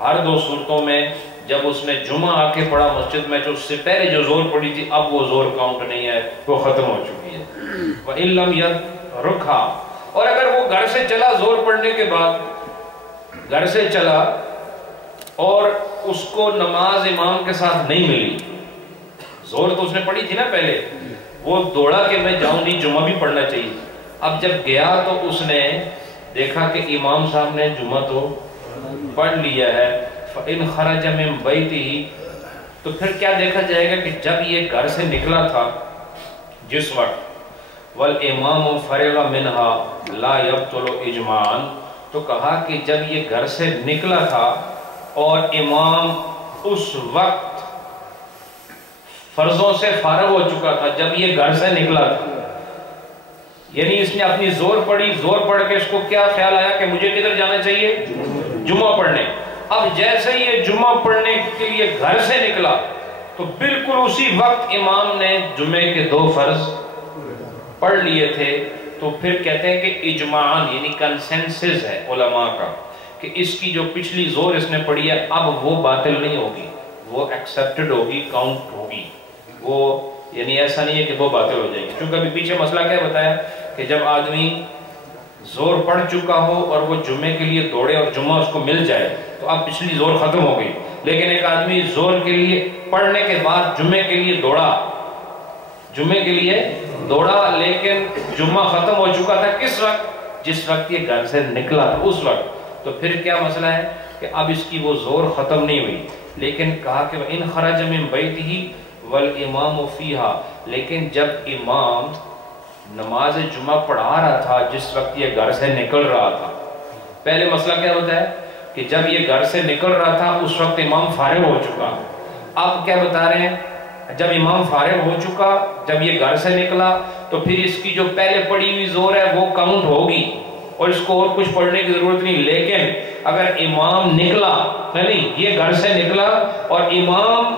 ہر دو صورتوں میں جب اس نے جمعہ آ کے پڑھا مسجد میں، جو اس سے پہلے جو زور پڑھی تھی اب وہ زور کاؤنٹ نہیں ہے، وہ ختم ہو چکی ہے. وَإِن لَمْ يَرُكْهَا، اور اگر وہ گھر سے چلا زور پڑھنے کے بعد، گھر سے چلا اور اس کو نماز امام کے ساتھ نہیں ملی، زور تو اس نے پڑھی تھی نا پہلے، وہ دوڑا کہ میں جاؤں نہیں جمعہ بھی پڑھنا چاہیے. اب جب گیا تو اس نے دیکھا کہ امام صاحب نے جمعہ تو پڑھ لیا ہے. فَإِنْ خَرَجَ مِنْ بَيْتِهِ، تو پھر کیا دیکھا جائے گا کہ جب یہ گھر سے نکلا تھا جس وقت، وَالْإِمَامُ فَرِغَ مِنْهَا لَا يَبْطُلُ إِجْمَاعًا، تو کہا کہ جب یہ گھر سے نکلا تھا اور امام اس وقت فرضوں سے فارغ ہو چکا تھا، جب یہ گھر سے نکلا تھا، یعنی اس نے اپنی زور پڑھی، زور پڑھ کے اس کو کیا خیال آیا کہ مجھے کدھر جانا چاہیے؟ جمعہ پڑھنے. اب جیسے ہی یہ جمعہ پڑھنے کے لیے گھر سے نکلا تو بالکل اسی وقت امام نے جمعے کے 2 فرض پڑھ لیے تھے. تو پھر کہتے ہیں کہ اجماعاً، یعنی کنسنسس ہے علماء کا کہ اس کی جو پچھلی زور اس نے پڑھی ہے اب وہ باطل نہیں ہوگی، وہ ایکسپٹڈ ہوگی، کاؤنٹ ہوگی. وہ یعنی ایسا نہیں ہے کہ وہ باطل ہو جائے گی. چونکہ ابھی پیچھے مسئلہ کیا بتایا کہ جب آدمی زور پڑھ چکا ہو اور وہ جمعے کے لیے دوڑے اور جمعہ اس کو مل جائے تو اب پچھلی زور ختم ہو گئی. لیکن ایک آدمی زور کے لیے پڑھنے کے بعد جمعے کے لیے دوڑا، جمعے کے لیے دوڑا، لیکن جمعہ ختم ہو چکا تھا کس وقت؟ جس وقت یہ گھر سے نکلا تھا اس وقت. تو پھر کیا مسئلہ ہے کہ اب اس کی وہ زور ختم نہیں ہوئی. لیکن کہا کہ ان خرج من بیتہ والامام فیہا، لیکن جب امام نماز جمعہ پڑھا رہا تھا جس وقت یہ گھر سے نکل رہا تھا، پہلے مسئلہ کیا ہوتا ہے کہ جب یہ گھر سے نکل رہا تھا اس وقت امام فارغ ہو چکا. اب کیا بتا رہے ہیں؟ جب امام فارغ ہو چکا، جب یہ گھر سے نکلا تو پھر اس کی جو پہلے پڑی ہوئی زور ہے وہ کاؤنٹ ہوگی. اور اس کو اور کچھ پڑھنے کی ضرورت نہیں. لیکن اگر امام نکلا, نہیں یہ گھر سے نکلا اور امام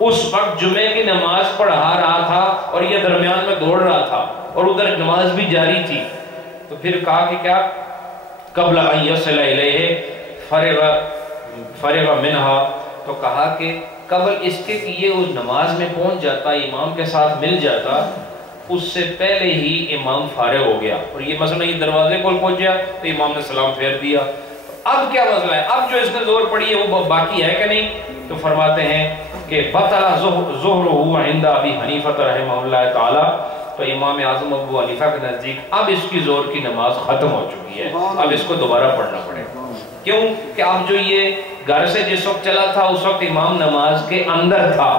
اس وقت جمعے کی نماز پڑھا رہا تھا اور یہ درمیان میں دوڑ رہا تھا اور ادھر نماز بھی جاری تھی, تو پھر کہا کہ کیا قبل ان یصل الیہ فرغ منہا, تو کہا کہ قبل اس کے کہ یہ اس نماز میں پہنچ جاتا, امام کے ساتھ مل جاتا, اس سے پہلے ہی امام فارغ ہو گیا. اور یہ مسئلہ یہ دروازے کو پہنچا تو امام نے سلام پھیر دیا. اب کیا مسئلہ ہے, اب جو اس نے زور پڑی ہے وہ باقی ہے کہ نہیں؟ تو فرماتے ہیں کہ بطل ظہرہ عند ابی حنیفہ رحمہ اللہ تعالی, تو امام اعظم ابو حنیفہ کے نزدیک اب اس کی زور کی نماز ختم ہو چکی ہے, اب اس کو دوبارہ پڑھنا پڑے گا. کیوں کہ اب جو یہ گھر سے جس وقت چلا تھا اس وقت امام نماز کے اندر تھا.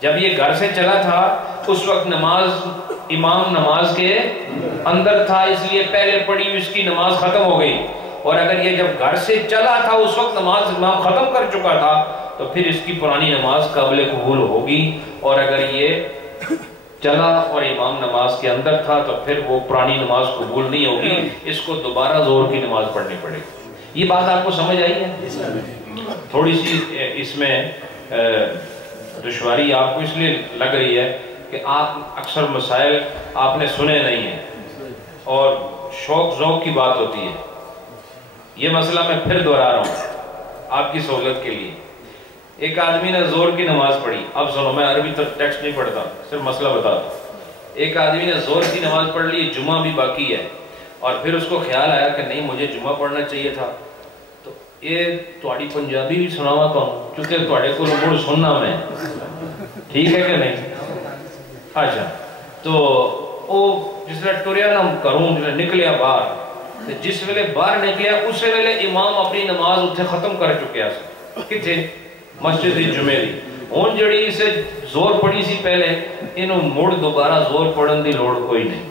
جب یہ گھر سے چلا تھا اس وقت امام نماز کے اندر تھا, اس لیے پہلے پڑھی اس کی نماز ختم ہو گئی. اور اگر یہ جب گھر سے چلا تھا اس وقت نماز امام ختم کر چکا تھا تو پھر اس کی پرانی نماز قابل قبول ہوگی. اور اگر یہ چلا اور امام نماز کے اندر تھا تو پھر وہ پرانی نماز قبول نہیں ہوگی, اس کو دوبارہ زور کی نماز پڑھنی پڑے گی. یہ بات آپ کو سمجھ آئی ہے؟ تھوڑی سی اس میں دشواری آپ کو اس لیے لگ رہی ہے کہ آپ اکثر مسائل آپ نے سنے نہیں ہیں اور شوق ذوق کی بات ہوتی ہے. یہ مسئلہ میں پھر دہرا رہا ہوں آپ کی سہولت کے لیے. ایک آدمی نے زور کی نماز پڑھی, اب سنو میں عربی ٹیکسٹ نہیں پڑھتا, صرف مسئلہ بتاتا ہوں. ایک آدمی نے زور کی نماز پڑھ لی, جمعہ بھی باقی ہے, اور پھر اس کو خیال آیا کہ نہیں مجھے جمعہ پڑھنا چاہیے تھا. تو یہ تھوڑی پنجابی بھی سناوا تو چونکہ تھوڑے کو مڑ سننا میں, ٹھیک ہے کہ نہیں؟ اچھا, تو وہ جس طرح ٹریا نا کروں نکلیا باہر, جس ویلے باہر نکلیا اس ویلے امام اپنی نماز اتنے ختم کر چکیا کتنے مسجد جمعے دی. ہوں جڑی اسے زور پڑی سی پہلے انہوں مڑ دوبارہ زور پڑھن دی لوڑ کوئی نہیں.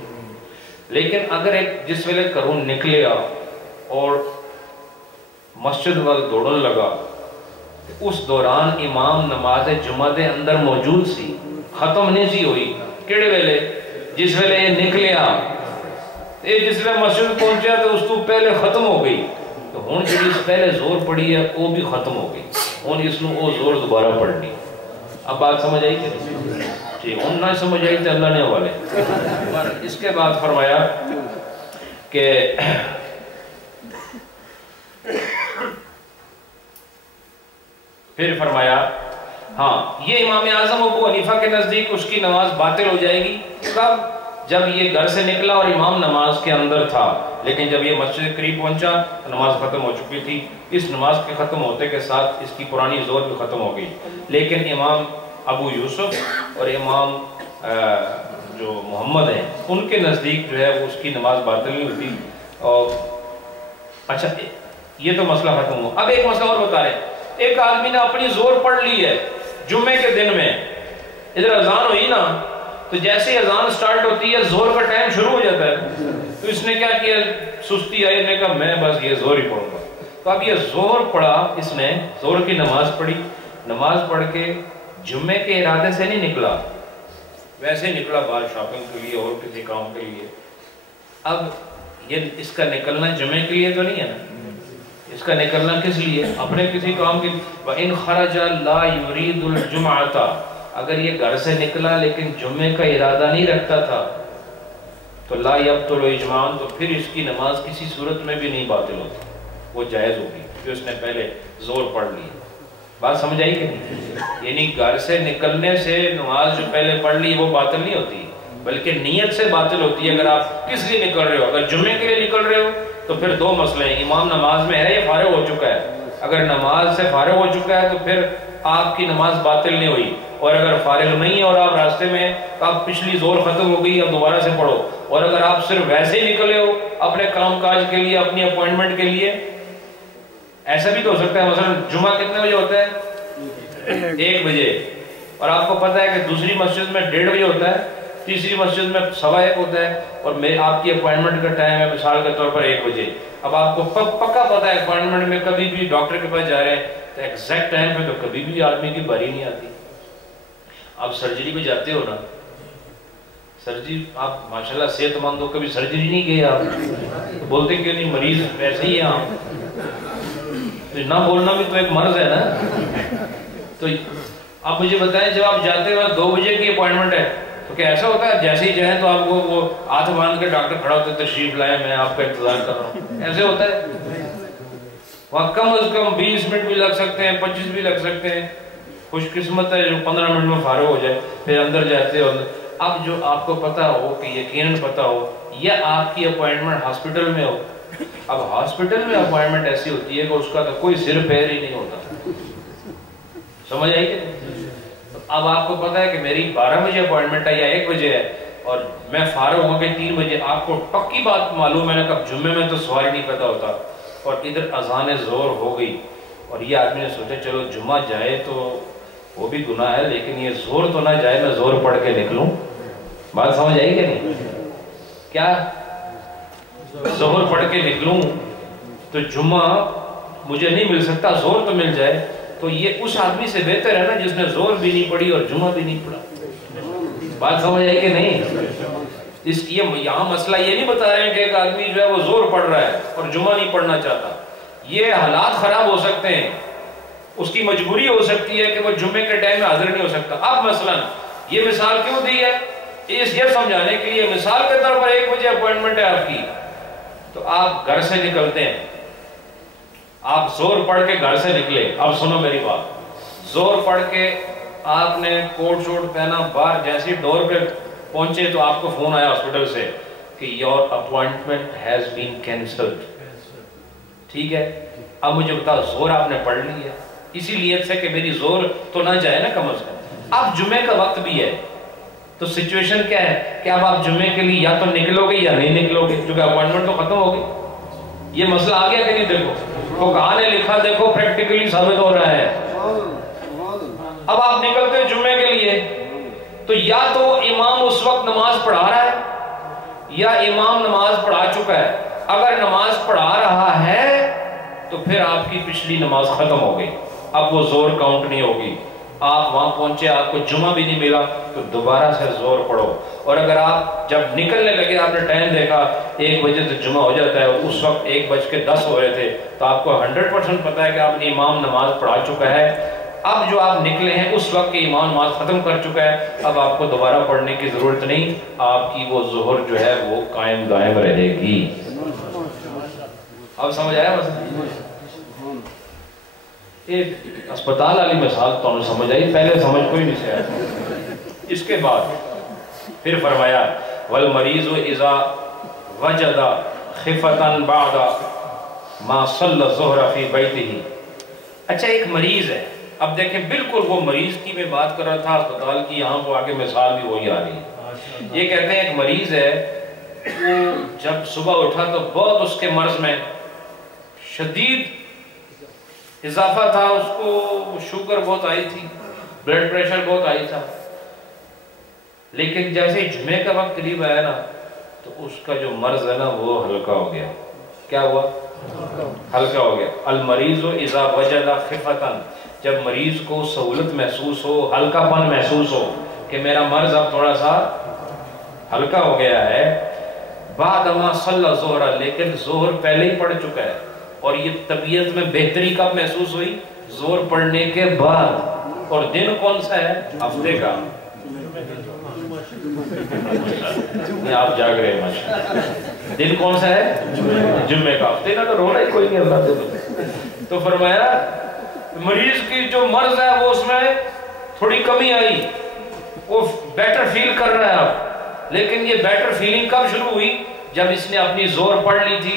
لیکن اگر ایک جس ویلے کروں نکلیا اور مسجد وال دوڑن لگا, اس دوران امام نماز جمعہ دے اندر موجود سی, ختم نہیں سی ہوئی. کیڑے ویلے؟ جس ویلے یہ نکلیا, یہ جس ویلے مسجد پہنچیا تو اس تو پہلے ختم ہو گئی. تو ہوں جی اس پہلے زور پڑی ہے وہ بھی ختم ہو گئی, ہوں اس نے وہ زور دوبارہ پڑھنی. اب بات سمجھ آئی کہ ٹھیک, ہوں نہ سمجھ آئی تو اللہ نے والے. اور اس کے بعد فرمایا کہ پھر فرمایا ہاں یہ امام اعظم ابو حنیفہ کے نزدیک اس کی نماز باطل ہو جائے گی. کب؟ جب یہ گھر سے نکلا اور امام نماز کے اندر تھا, لیکن جب یہ مسجد کے قریب پہنچا تو نماز ختم ہو چکی تھی. اس نماز کے ختم ہوتے کے ساتھ اس کی پرانی زور بھی ختم ہو گئی. لیکن امام ابو یوسف اور امام جو محمد ہیں ان کے نزدیک جو ہے اس کی نماز باطل نہیں ہوتی. اور اچھا یہ تو مسئلہ ختم ہوا. اب ایک مسئلہ اور بتا رہے, ایک آدمی نے اپنی زور پڑھ لی ہے جمعے کے دن میں, ادھر اذان ہوئی نا, تو جیسے ہی اذان سٹارٹ ہوتی ہے زور کا ٹائم شروع ہو جاتا ہے. تو اس نے کیا کیا, سستی آئی, نے کہا میں بس یہ زور ہی پڑھوں گا. تو اب یہ زور پڑھا, اس نے زور کی نماز پڑھی. نماز پڑھ کے جمعے کے ارادے سے نہیں نکلا, ویسے نکلا باہر شاپنگ کے لیے اور کسی کام کے لیے. اب یہ اس کا نکلنا جمعے کے لیے تو نہیں ہے نا, اس کا نکلنا کس لیے؟ اپنے کسی کام کے. وَإِنْ خَرَجَ لَا يُرِيدُ الْجُمْعَةَ, اگر یہ گھر سے نکلا لیکن جمعے کا ارادہ نہیں رکھتا تھا تو لا يبطل اجماعاً, تو پھر اس کی نماز کسی صورت میں بھی نہیں باطل ہوتی, وہ جائز ہوگی جو اس نے پہلے زور پڑھ لی. بات سمجھ آئی کہ نہیں؟ یعنی گھر سے نکلنے سے نماز جو پہلے پڑھ لی وہ باطل نہیں ہوتی, بلکہ نیت سے باطل ہوتی ہے. اگر آپ کس لیے نکل رہے ہو, اگر جمعے کے لیے نکل رہے ہو تو پھر دو مسئلے ہیں, امام نماز میں ہے یا فارغ ہو چکا ہے. اگر نماز سے فارغ ہو چکا ہے تو پھر آپ کی نماز باطل نہیں ہوئی, اور اگر فارغ نہیں ہے اور آپ راستے میں تو آپ پچھلی زور ختم ہو گئی, اب دوبارہ سے پڑھو. اور اگر آپ صرف ویسے ہی نکلے ہو اپنے کام کاج کے لیے, اپنی اپوائنٹمنٹ کے لیے, ایسا بھی تو ہو سکتا ہے مثلا جمعہ کتنے بجے ہوتا ہے؟ 1 بجے, اور آپ کو پتا ہے کہ دوسری مسجد میں 1:30 بجے ہوتا ہے, تیسری مسجد میں 1:15 ہوتا ہے, اور آپ کی اپوائنٹمنٹ کا ٹائم ہے مثال کے طور پر 1 بجے. اب آپ کو پکا پتا ہے اپوائنٹمنٹ میں کبھی بھی ڈاکٹر کے پاس جا رہے ہیں تو ایگزیکٹ ٹائم پہ تو کبھی بھی آدمی کی باری نہیں آتی. آپ سرجری میں جاتے ہو نا سرجری آپ ماشاءاللہ صحت مند ہو، کبھی سرجری نہیں گئے آپ؟ تو بولتے کیوں نہیں؟ مریض ویسے ہی ہیں آپ، نہ بولنا بھی تو ایک مرض ہے نا۔ تو آپ مجھے بتائیں جب آپ جاتے ہیں 2 بجے کی اپوائنٹمنٹ ہے تو کیا ایسا ہوتا ہے جیسے ہی جائیں تو آپ کو وہ ہاتھ باندھ کے ڈاکٹر کھڑا ہوتا ہے تشریف لائے میں آپ کا انتظار کر رہا ہوں؟ ایسے ہوتا ہے؟ وہاں کم از کم 20 منٹ بھی لگ سکتے ہیں، 25 بھی لگ سکتے ہیں۔ خوش قسمت ہے جو 15 منٹ میں فارغ ہو جائے، پھر اندر جاتے ہو۔ اب جو آپ کو پتا ہو کہ یقیناً پتا ہو یا آپ کی اپوائنٹمنٹ ہاسپٹل میں ہو، اب ہاسپٹل میں اپوائنٹمنٹ ایسی ہوتی ہے کہ اس کا تو کوئی سر پیر ہی نہیں ہوتا، سمجھ آئی کہ اب آپ کو پتا ہے کہ میری 12 بجے اپوائنٹمنٹ ہے یا 1 بجے ہے اور میں فارغ ہوں گے 3 بجے، آپ کو پکی بات معلوم ہے نا کہ جمعے میں تو سوال نہیں پیدا ہوتا، اور ادھر اذان ظہر ہو گئی اور یہ آدمی نے سوچا چلو جمعہ جائے تو وہ بھی گناہ ہے لیکن یہ ظہر تو نہ جائے، میں ظہر پڑھ کے نکلوں۔ بات سمجھ آئی کہ نہیں؟ کیا ظہر پڑھ کے نکلوں تو جمعہ مجھے نہیں مل سکتا، ظہر تو مل جائے، تو یہ اس آدمی سے بہتر ہے نا جس نے ظہر بھی نہیں پڑھی اور جمعہ بھی نہیں پڑھا۔ بات سمجھ آئی کہ نہیں؟ یہاں مسئلہ یہ نہیں بتا رہے ہیں کہ ایک آدمی جو ہے وہ ظہر پڑھ رہا ہے اور جمعہ نہیں پڑھنا چاہتا، یہ حالات خراب ہو سکتے ہیں، اس کی مجبوری ہو سکتی ہے کہ وہ جمعے کے ٹائم میں حاضر نہیں ہو سکتا۔ اب مثلا یہ مثال کیوں دی ہے؟ یہ سمجھانے کے لیے مثال کے طور پر 1 بجے اپوائنٹمنٹ ہے آپ کی، تو آپ گھر سے نکلتے ہیں، آپ زور پڑھ کے گھر سے نکلے، اب سنو میری بات، زور پڑھ کے آپ نے کوٹ شوٹ پہنا، باہر جیسے ڈور پہ پہنچے تو آپ کو فون آیا ہاسپٹل سے کہ your appointment has been cancelled. ٹھیک ہے، اب مجھے بتاؤ زور آپ نے پڑھ لی ہے اسی لیے سے کہ میری زور تو نہ جائے نا کم از کم۔ اب جمعے کا وقت بھی ہے تو سچویشن کیا ہے کہ اب آپ جمعے کے لیے یا تو نکلو گے یا نہیں نکلو گے، کیونکہ اپوائنٹمنٹ تو ختم ہو گئی۔ یہ مسئلہ آ گیا کہ نہیں؟ دیکھو تو کہاں نے لکھا، دیکھو پریکٹیکلی ثابت ہو رہا ہے۔ اب آپ نکلتے ہیں جمعے کے لیے تو یا تو امام اس وقت نماز پڑھا رہا ہے یا امام نماز پڑھا چکا ہے۔ اگر نماز پڑھا رہا ہے تو پھر آپ کی پچھلی نماز ختم ہو گئی، اب وہ زور کاؤنٹ نہیں ہوگی۔ آپ وہاں پہنچے، آپ کو جمعہ بھی نہیں ملا تو دوبارہ سے زور پڑھو، اور اگر آپ جب نکلنے لگے آپ نے ٹائم دیکھا 1 بجے تو جمعہ ہو جاتا ہے، اس وقت 1:10 ہو رہے تھے تو آپ کو 100% پتا ہے کہ آپ نے امام نماز پڑھا چکا ہے۔ اب جو آپ نکلے ہیں اس وقت کے امام نماز ختم کر چکا ہے، اب آپ کو دوبارہ پڑھنے کی ضرورت نہیں، آپ کی وہ ظہر جو ہے وہ قائم دائم رہے گی۔ اب سمجھ آیا؟ بس ایک اسپتال والی مثال تو سمجھ آئی، پہلے سمجھ کوئی نہیں سے آیا۔ اس کے بعد پھر فرمایا والمریض اذا وجد خفتا بعد ما صلى الظهر في بيته۔ اچھا ایک مریض ہے، اب دیکھیں بالکل وہ مریض کی میں بات کر رہا تھا اسپتال کی، یہاں کو آگے مثال بھی وہی آ رہی ہے۔ یہ کہتے ہیں ایک مریض ہے، وہ جب صبح اٹھا تو بہت اس کے مرض میں شدید اضافہ تھا، اس کو شوگر بہت آئی تھی، بلڈ پریشر بہت آئی تھا، لیکن جیسے جمعے کا وقت قریب آیا نا تو اس کا جو مرض ہے نا وہ ہلکا ہو گیا۔ کیا ہوا؟ ہلکا ہو گیا۔ المریض اذا وجد خفتا، جب مریض کو سہولت محسوس ہو، ہلکا پن محسوس ہو کہ میرا مرض اب تھوڑا سا ہلکا ہو گیا ہے، بعد ما صلی الظہر، لیکن ظہر پہلے ہی پڑھ چکا ہے، اور یہ طبیعت میں بہتری کب محسوس ہوئی؟ زور پڑھنے کے بعد۔ اور دن کون سا ہے؟ ہفتے کا۔ آپ جاگ رہے ہیں ماشاءاللہ۔ دن کون سا ہے؟ جمعے کا۔ ہفتے کا تو رونا ہی کوئی نہیں اللہ دے۔ تو فرمایا مریض کی جو مرض ہے وہ اس میں تھوڑی کمی آئی، وہ بیٹر فیل کر رہا ہے اب، لیکن یہ بیٹر فیلنگ کب شروع ہوئی؟ جب اس نے اپنی زور پڑھ لی تھی۔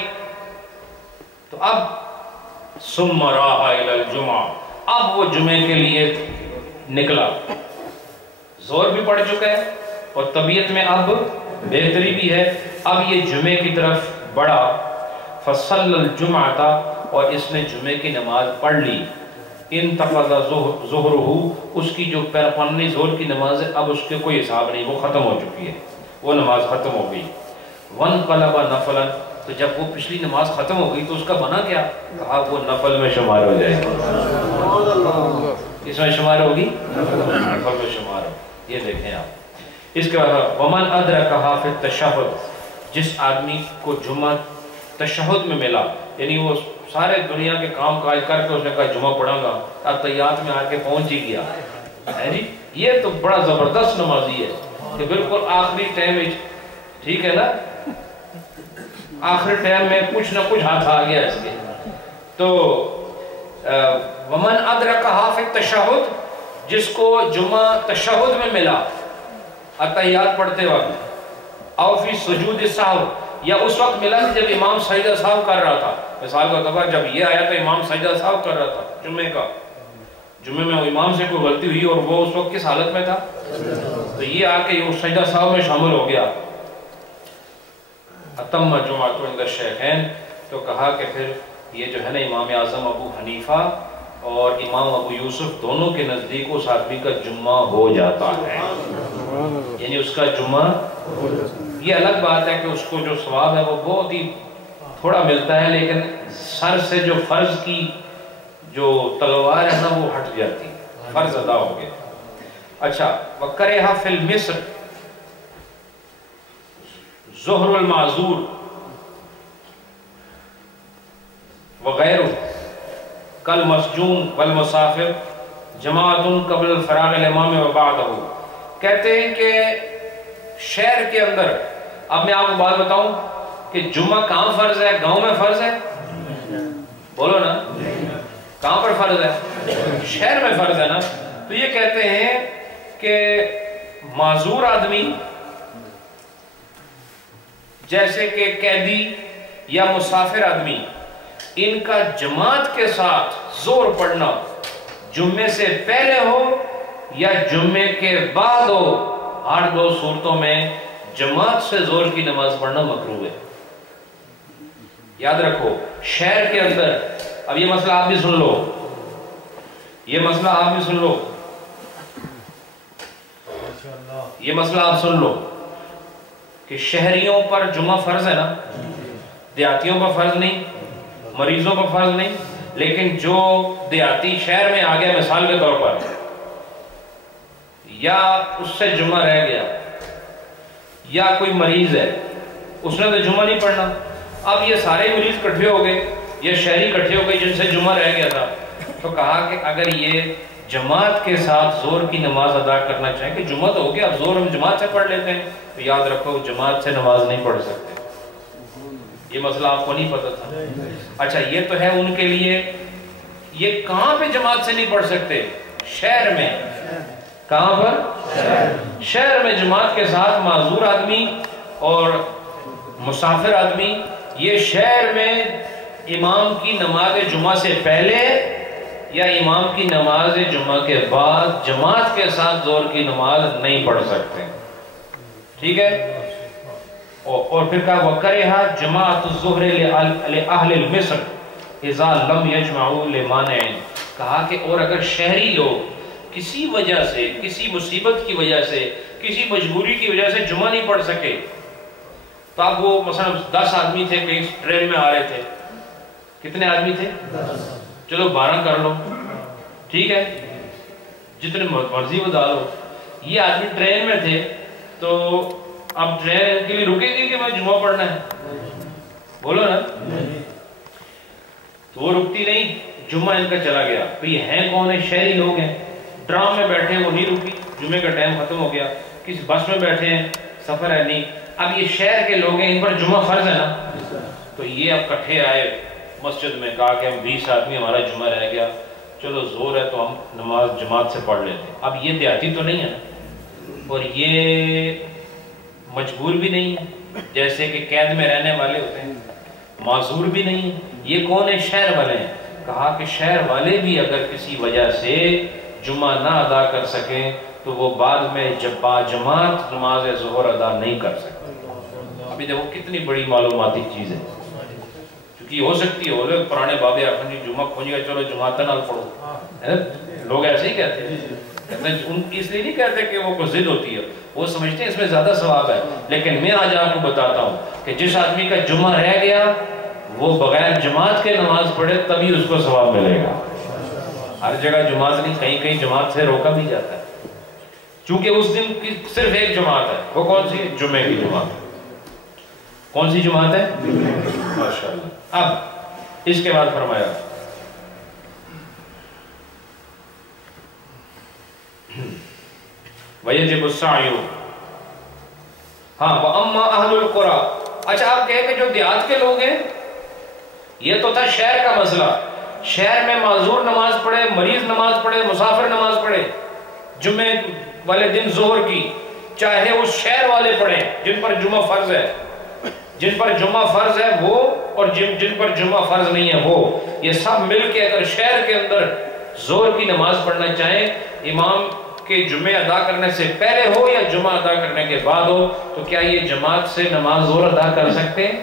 تو اب ثم راح الى الجمعہ، اب وہ جمعے کے لیے نکلا، زور بھی پڑ چکا ہے اور طبیعت میں اب بہتری بھی ہے، اب یہ جمعے کی طرف بڑھا۔ فصلی الجمعۃ، اور اس نے جمعے کی نماز پڑھ لی۔ انتقض ظہرہ، اس کی جو پرپنی زور کی نماز ہے اب اس کے کوئی حساب نہیں، وہ ختم ہو چکی ہے، وہ نماز ختم ہو گئی۔ وانقلب نفلا، تو جب وہ پچھلی نماز ختم ہو گئی تو اس کا بنا کیا؟ کہا وہ نفل میں شمار ہو جائے گی۔ اس میں شمار ہوگی، نفل میں شمار ہو۔ یہ دیکھیں آپ، اس کے بعد ومن ادرکہا فی التشہد، جس آدمی کو جمعہ تشہد میں ملا، یعنی وہ سارے دنیا کے کام کاج کر کے اس نے کہا جمعہ پڑھاں گا، اتحیات میں آ کے پہنچ ہی گیا ہے جی، یہ تو بڑا زبردست نمازی ہے کہ بالکل آخری ٹائم، ٹھیک ہے نا، آخری ٹائم میں کچھ نہ کچھ ہاتھ آ گیا اس کے. تو ومن ادرکہا فی التشہد، جس کو جمعہ تشہد میں ملا اتحیات پڑھتے وقت، او فی سجود السہو، یا اس وقت ملا جب امام سجدہ سہو کر رہا تھا. مثال کا طور پر جب یہ آیا تو امام سجدہ سہو کر رہا تھا جمعے میں امام سے کوئی غلطی ہوئی اور وہ اس وقت کس حالت میں تھا، تو یہ آ کے وہ سجدہ سہو میں شامل ہو گیا. اتم جمعۃ عند الشیخین، تو کہا کہ پھر یہ جو ہے نا امام اعظم ابو حنیفہ اور امام ابو یوسف دونوں کے نزدیک اس آدمی کا جمعہ ہو جاتا ہے، یعنی اس کا جمعہ. یہ الگ بات ہے کہ اس کو جو ثواب ہے وہ بہت ہی تھوڑا ملتا ہے، لیکن سر سے جو فرض کی جو تلوار ہے نا وہ ہٹ جاتی ہے، فرض ادا ہو گیا. اچھا، وَكَرِهَ فِي الْمِصْرِ ظُهْرُ الْمَعْذُورِ وغیرہ کالمسجون والمسافر جماعت قبل الفراغ الامام وبعدہ. کہتے ہیں کہ شہر کے اندر، اب میں آپ کو بات بتاؤں کہ جمعہ کہاں فرض ہے؟ گاؤں میں فرض ہے؟ بولو نا، کہاں پر فرض ہے؟ شہر میں فرض ہے نا. تو یہ کہتے ہیں کہ معذور آدمی جیسے کہ قیدی یا مسافر آدمی، ان کا جماعت کے ساتھ زور پڑھنا جمعے سے پہلے ہو یا جمعے کے بعد ہو، ہر دو صورتوں میں جماعت سے زور کی نماز پڑھنا مکروہ ہے. یاد رکھو شہر کے اندر، اب یہ مسئلہ آپ بھی سن لو، یہ مسئلہ آپ بھی سن لو، یہ مسئلہ آپ سن لو کہ شہریوں پر جمعہ فرض ہے نا، دیہاتیوں پر فرض نہیں، مریضوں پر فرض نہیں. لیکن جو دیہاتی شہر میں آ گیا مثال کے طور پر، یا اس سے جمعہ رہ گیا، یا کوئی مریض ہے اس نے تو جمعہ نہیں پڑھنا، اب یہ سارے مریض کٹھے ہو گئے یا شہری کٹھے ہو گئے جن سے جمعہ رہ گیا تھا، تو کہا کہ اگر یہ جماعت کے ساتھ زور کی نماز ادا کرنا چاہیں کہ جمعہ تو ہو گیا، اب زور ہم جماعت سے پڑھ لیتے ہیں، تو یاد رکھو جماعت سے نماز نہیں پڑھ سکتے. یہ مسئلہ آپ کو نہیں پتا تھا؟ اچھا، یہ تو ہے ان کے لیے. یہ کہاں پہ جماعت سے نہیں پڑھ سکتے؟ شہر میں. کہاں پر؟ شہر میں جماعت کے ساتھ معذور آدمی اور مسافر آدمی، یہ شہر میں امام کی نماز جمعہ سے پہلے یا امام کی نماز جمعہ کے بعد جماعت کے ساتھ زور کی نماز نہیں پڑھ سکتے. ٹھیک ہے؟ اور پھر کہا وَكَرِهَا جَمَاعَةُ الظُّهْرِ لِأَهْلِ الْمِصْرِ إِذَا لَمْ يَجْمَعُوا لِمَانِعٍ. کہا کہ اور اگر شہری لوگ کسی وجہ سے، کسی مصیبت کی وجہ سے، کسی مجبوری کی وجہ سے جمعہ نہیں پڑھ سکے، تو اب وہ مثلا 10 آدمی تھے کہ اس ٹرین میں آ رہے تھے، کتنے آدمی تھے؟ چلو 12 کر لو، ٹھیک ہے، جتنے مرضی وہ ڈالو. یہ آدمی ٹرین میں تھے تو اب ٹرین کے لیے رکے گی کہ میں جمعہ پڑھنا ہے؟ بولو نا. تو وہ رکتی نہیں، جمعہ ان کا چلا گیا. تو یہ ہیں کون؟ ہے شہری لوگ ہیں، ٹرام میں بیٹھے ہیں وہ نہیں رکی، جمعے کا ٹائم ختم ہو گیا. کسی بس میں بیٹھے ہیں، سفر ہے نہیں، اب یہ شہر کے لوگ ہیں، ان پر جمعہ فرض ہے نا. تو یہ اب کٹھے آئے مسجد میں، کہا کہ ہم 20 آدمی ہمارا جمعہ رہ گیا، چلو زور ہے تو ہم نماز جماعت سے پڑھ لیتے ہیں. اب یہ دیہاتی تو نہیں ہے نا، اور یہ مجبور بھی نہیں ہے، جیسے کہ قید میں رہنے والے ہوتے ہیں، معذور بھی نہیں ہے. یہ کون ہے؟ شہر والے ہیں. کہا کہ شہر والے بھی اگر کسی وجہ سے جمعہ نہ ادا کر سکیں تو وہ بعد میں جماعت نماز ظہر ادا نہیں کر سکتے. ابھی دیکھو کتنی بڑی معلوماتی چیز ہے، کیونکہ ہو سکتی ہے پرانے بابے اپنی جمعہ کھونج گئے، چلو جماعت نہ پڑھو. لوگ ایسے ہی کہتے ہیں، اس لیے نہیں کہتے کہ وہ کوئی ضد ہوتی ہے، وہ سمجھتے ہیں اس میں زیادہ ثواب ہے. لیکن میں آج آپ کو بتاتا ہوں کہ جس آدمی کا جمعہ رہ گیا وہ بغیر جماعت کے نماز پڑھے تبھی اس کو ثواب ملے گا. ہر جگہ جماعت نہیں، کہیں کہیں جماعت سے روکا بھی جاتا ہے. چونکہ اس دن کی صرف ایک جماعت ہے، وہ کون سی؟ جمعے کی جماعت۔ کون سی جماعت ہے؟ ماشاءاللہ۔ اب اس کے بعد فرمایا وَيَجِبُ السَّعْيُ، ہاں وَأَمَّا أَهْلُ الْقُرَىٰ، اچھا آپ کہیں کہ جو دیہات کے لوگ ہیں، یہ تو تھا شہر کا مسئلہ، شہر میں معذور نماز پڑھے، مریض نماز پڑھے، مسافر نماز پڑھے جمعے والے دن ظہر کی، چاہے وہ شہر والے پڑھیں جن پر جمعہ فرض ہے، جن پر جمعہ فرض ہے وہ، اور جن پر جمعہ فرض نہیں ہے وہ، یہ سب مل کے اگر شہر کے اندر ظہر کی نماز پڑھنا چاہیں، امام کے جمعے ادا کرنے سے پہلے ہو یا جمعہ ادا کرنے کے بعد ہو، تو کیا یہ جماعت سے نماز ظہر ادا کر سکتے ہیں؟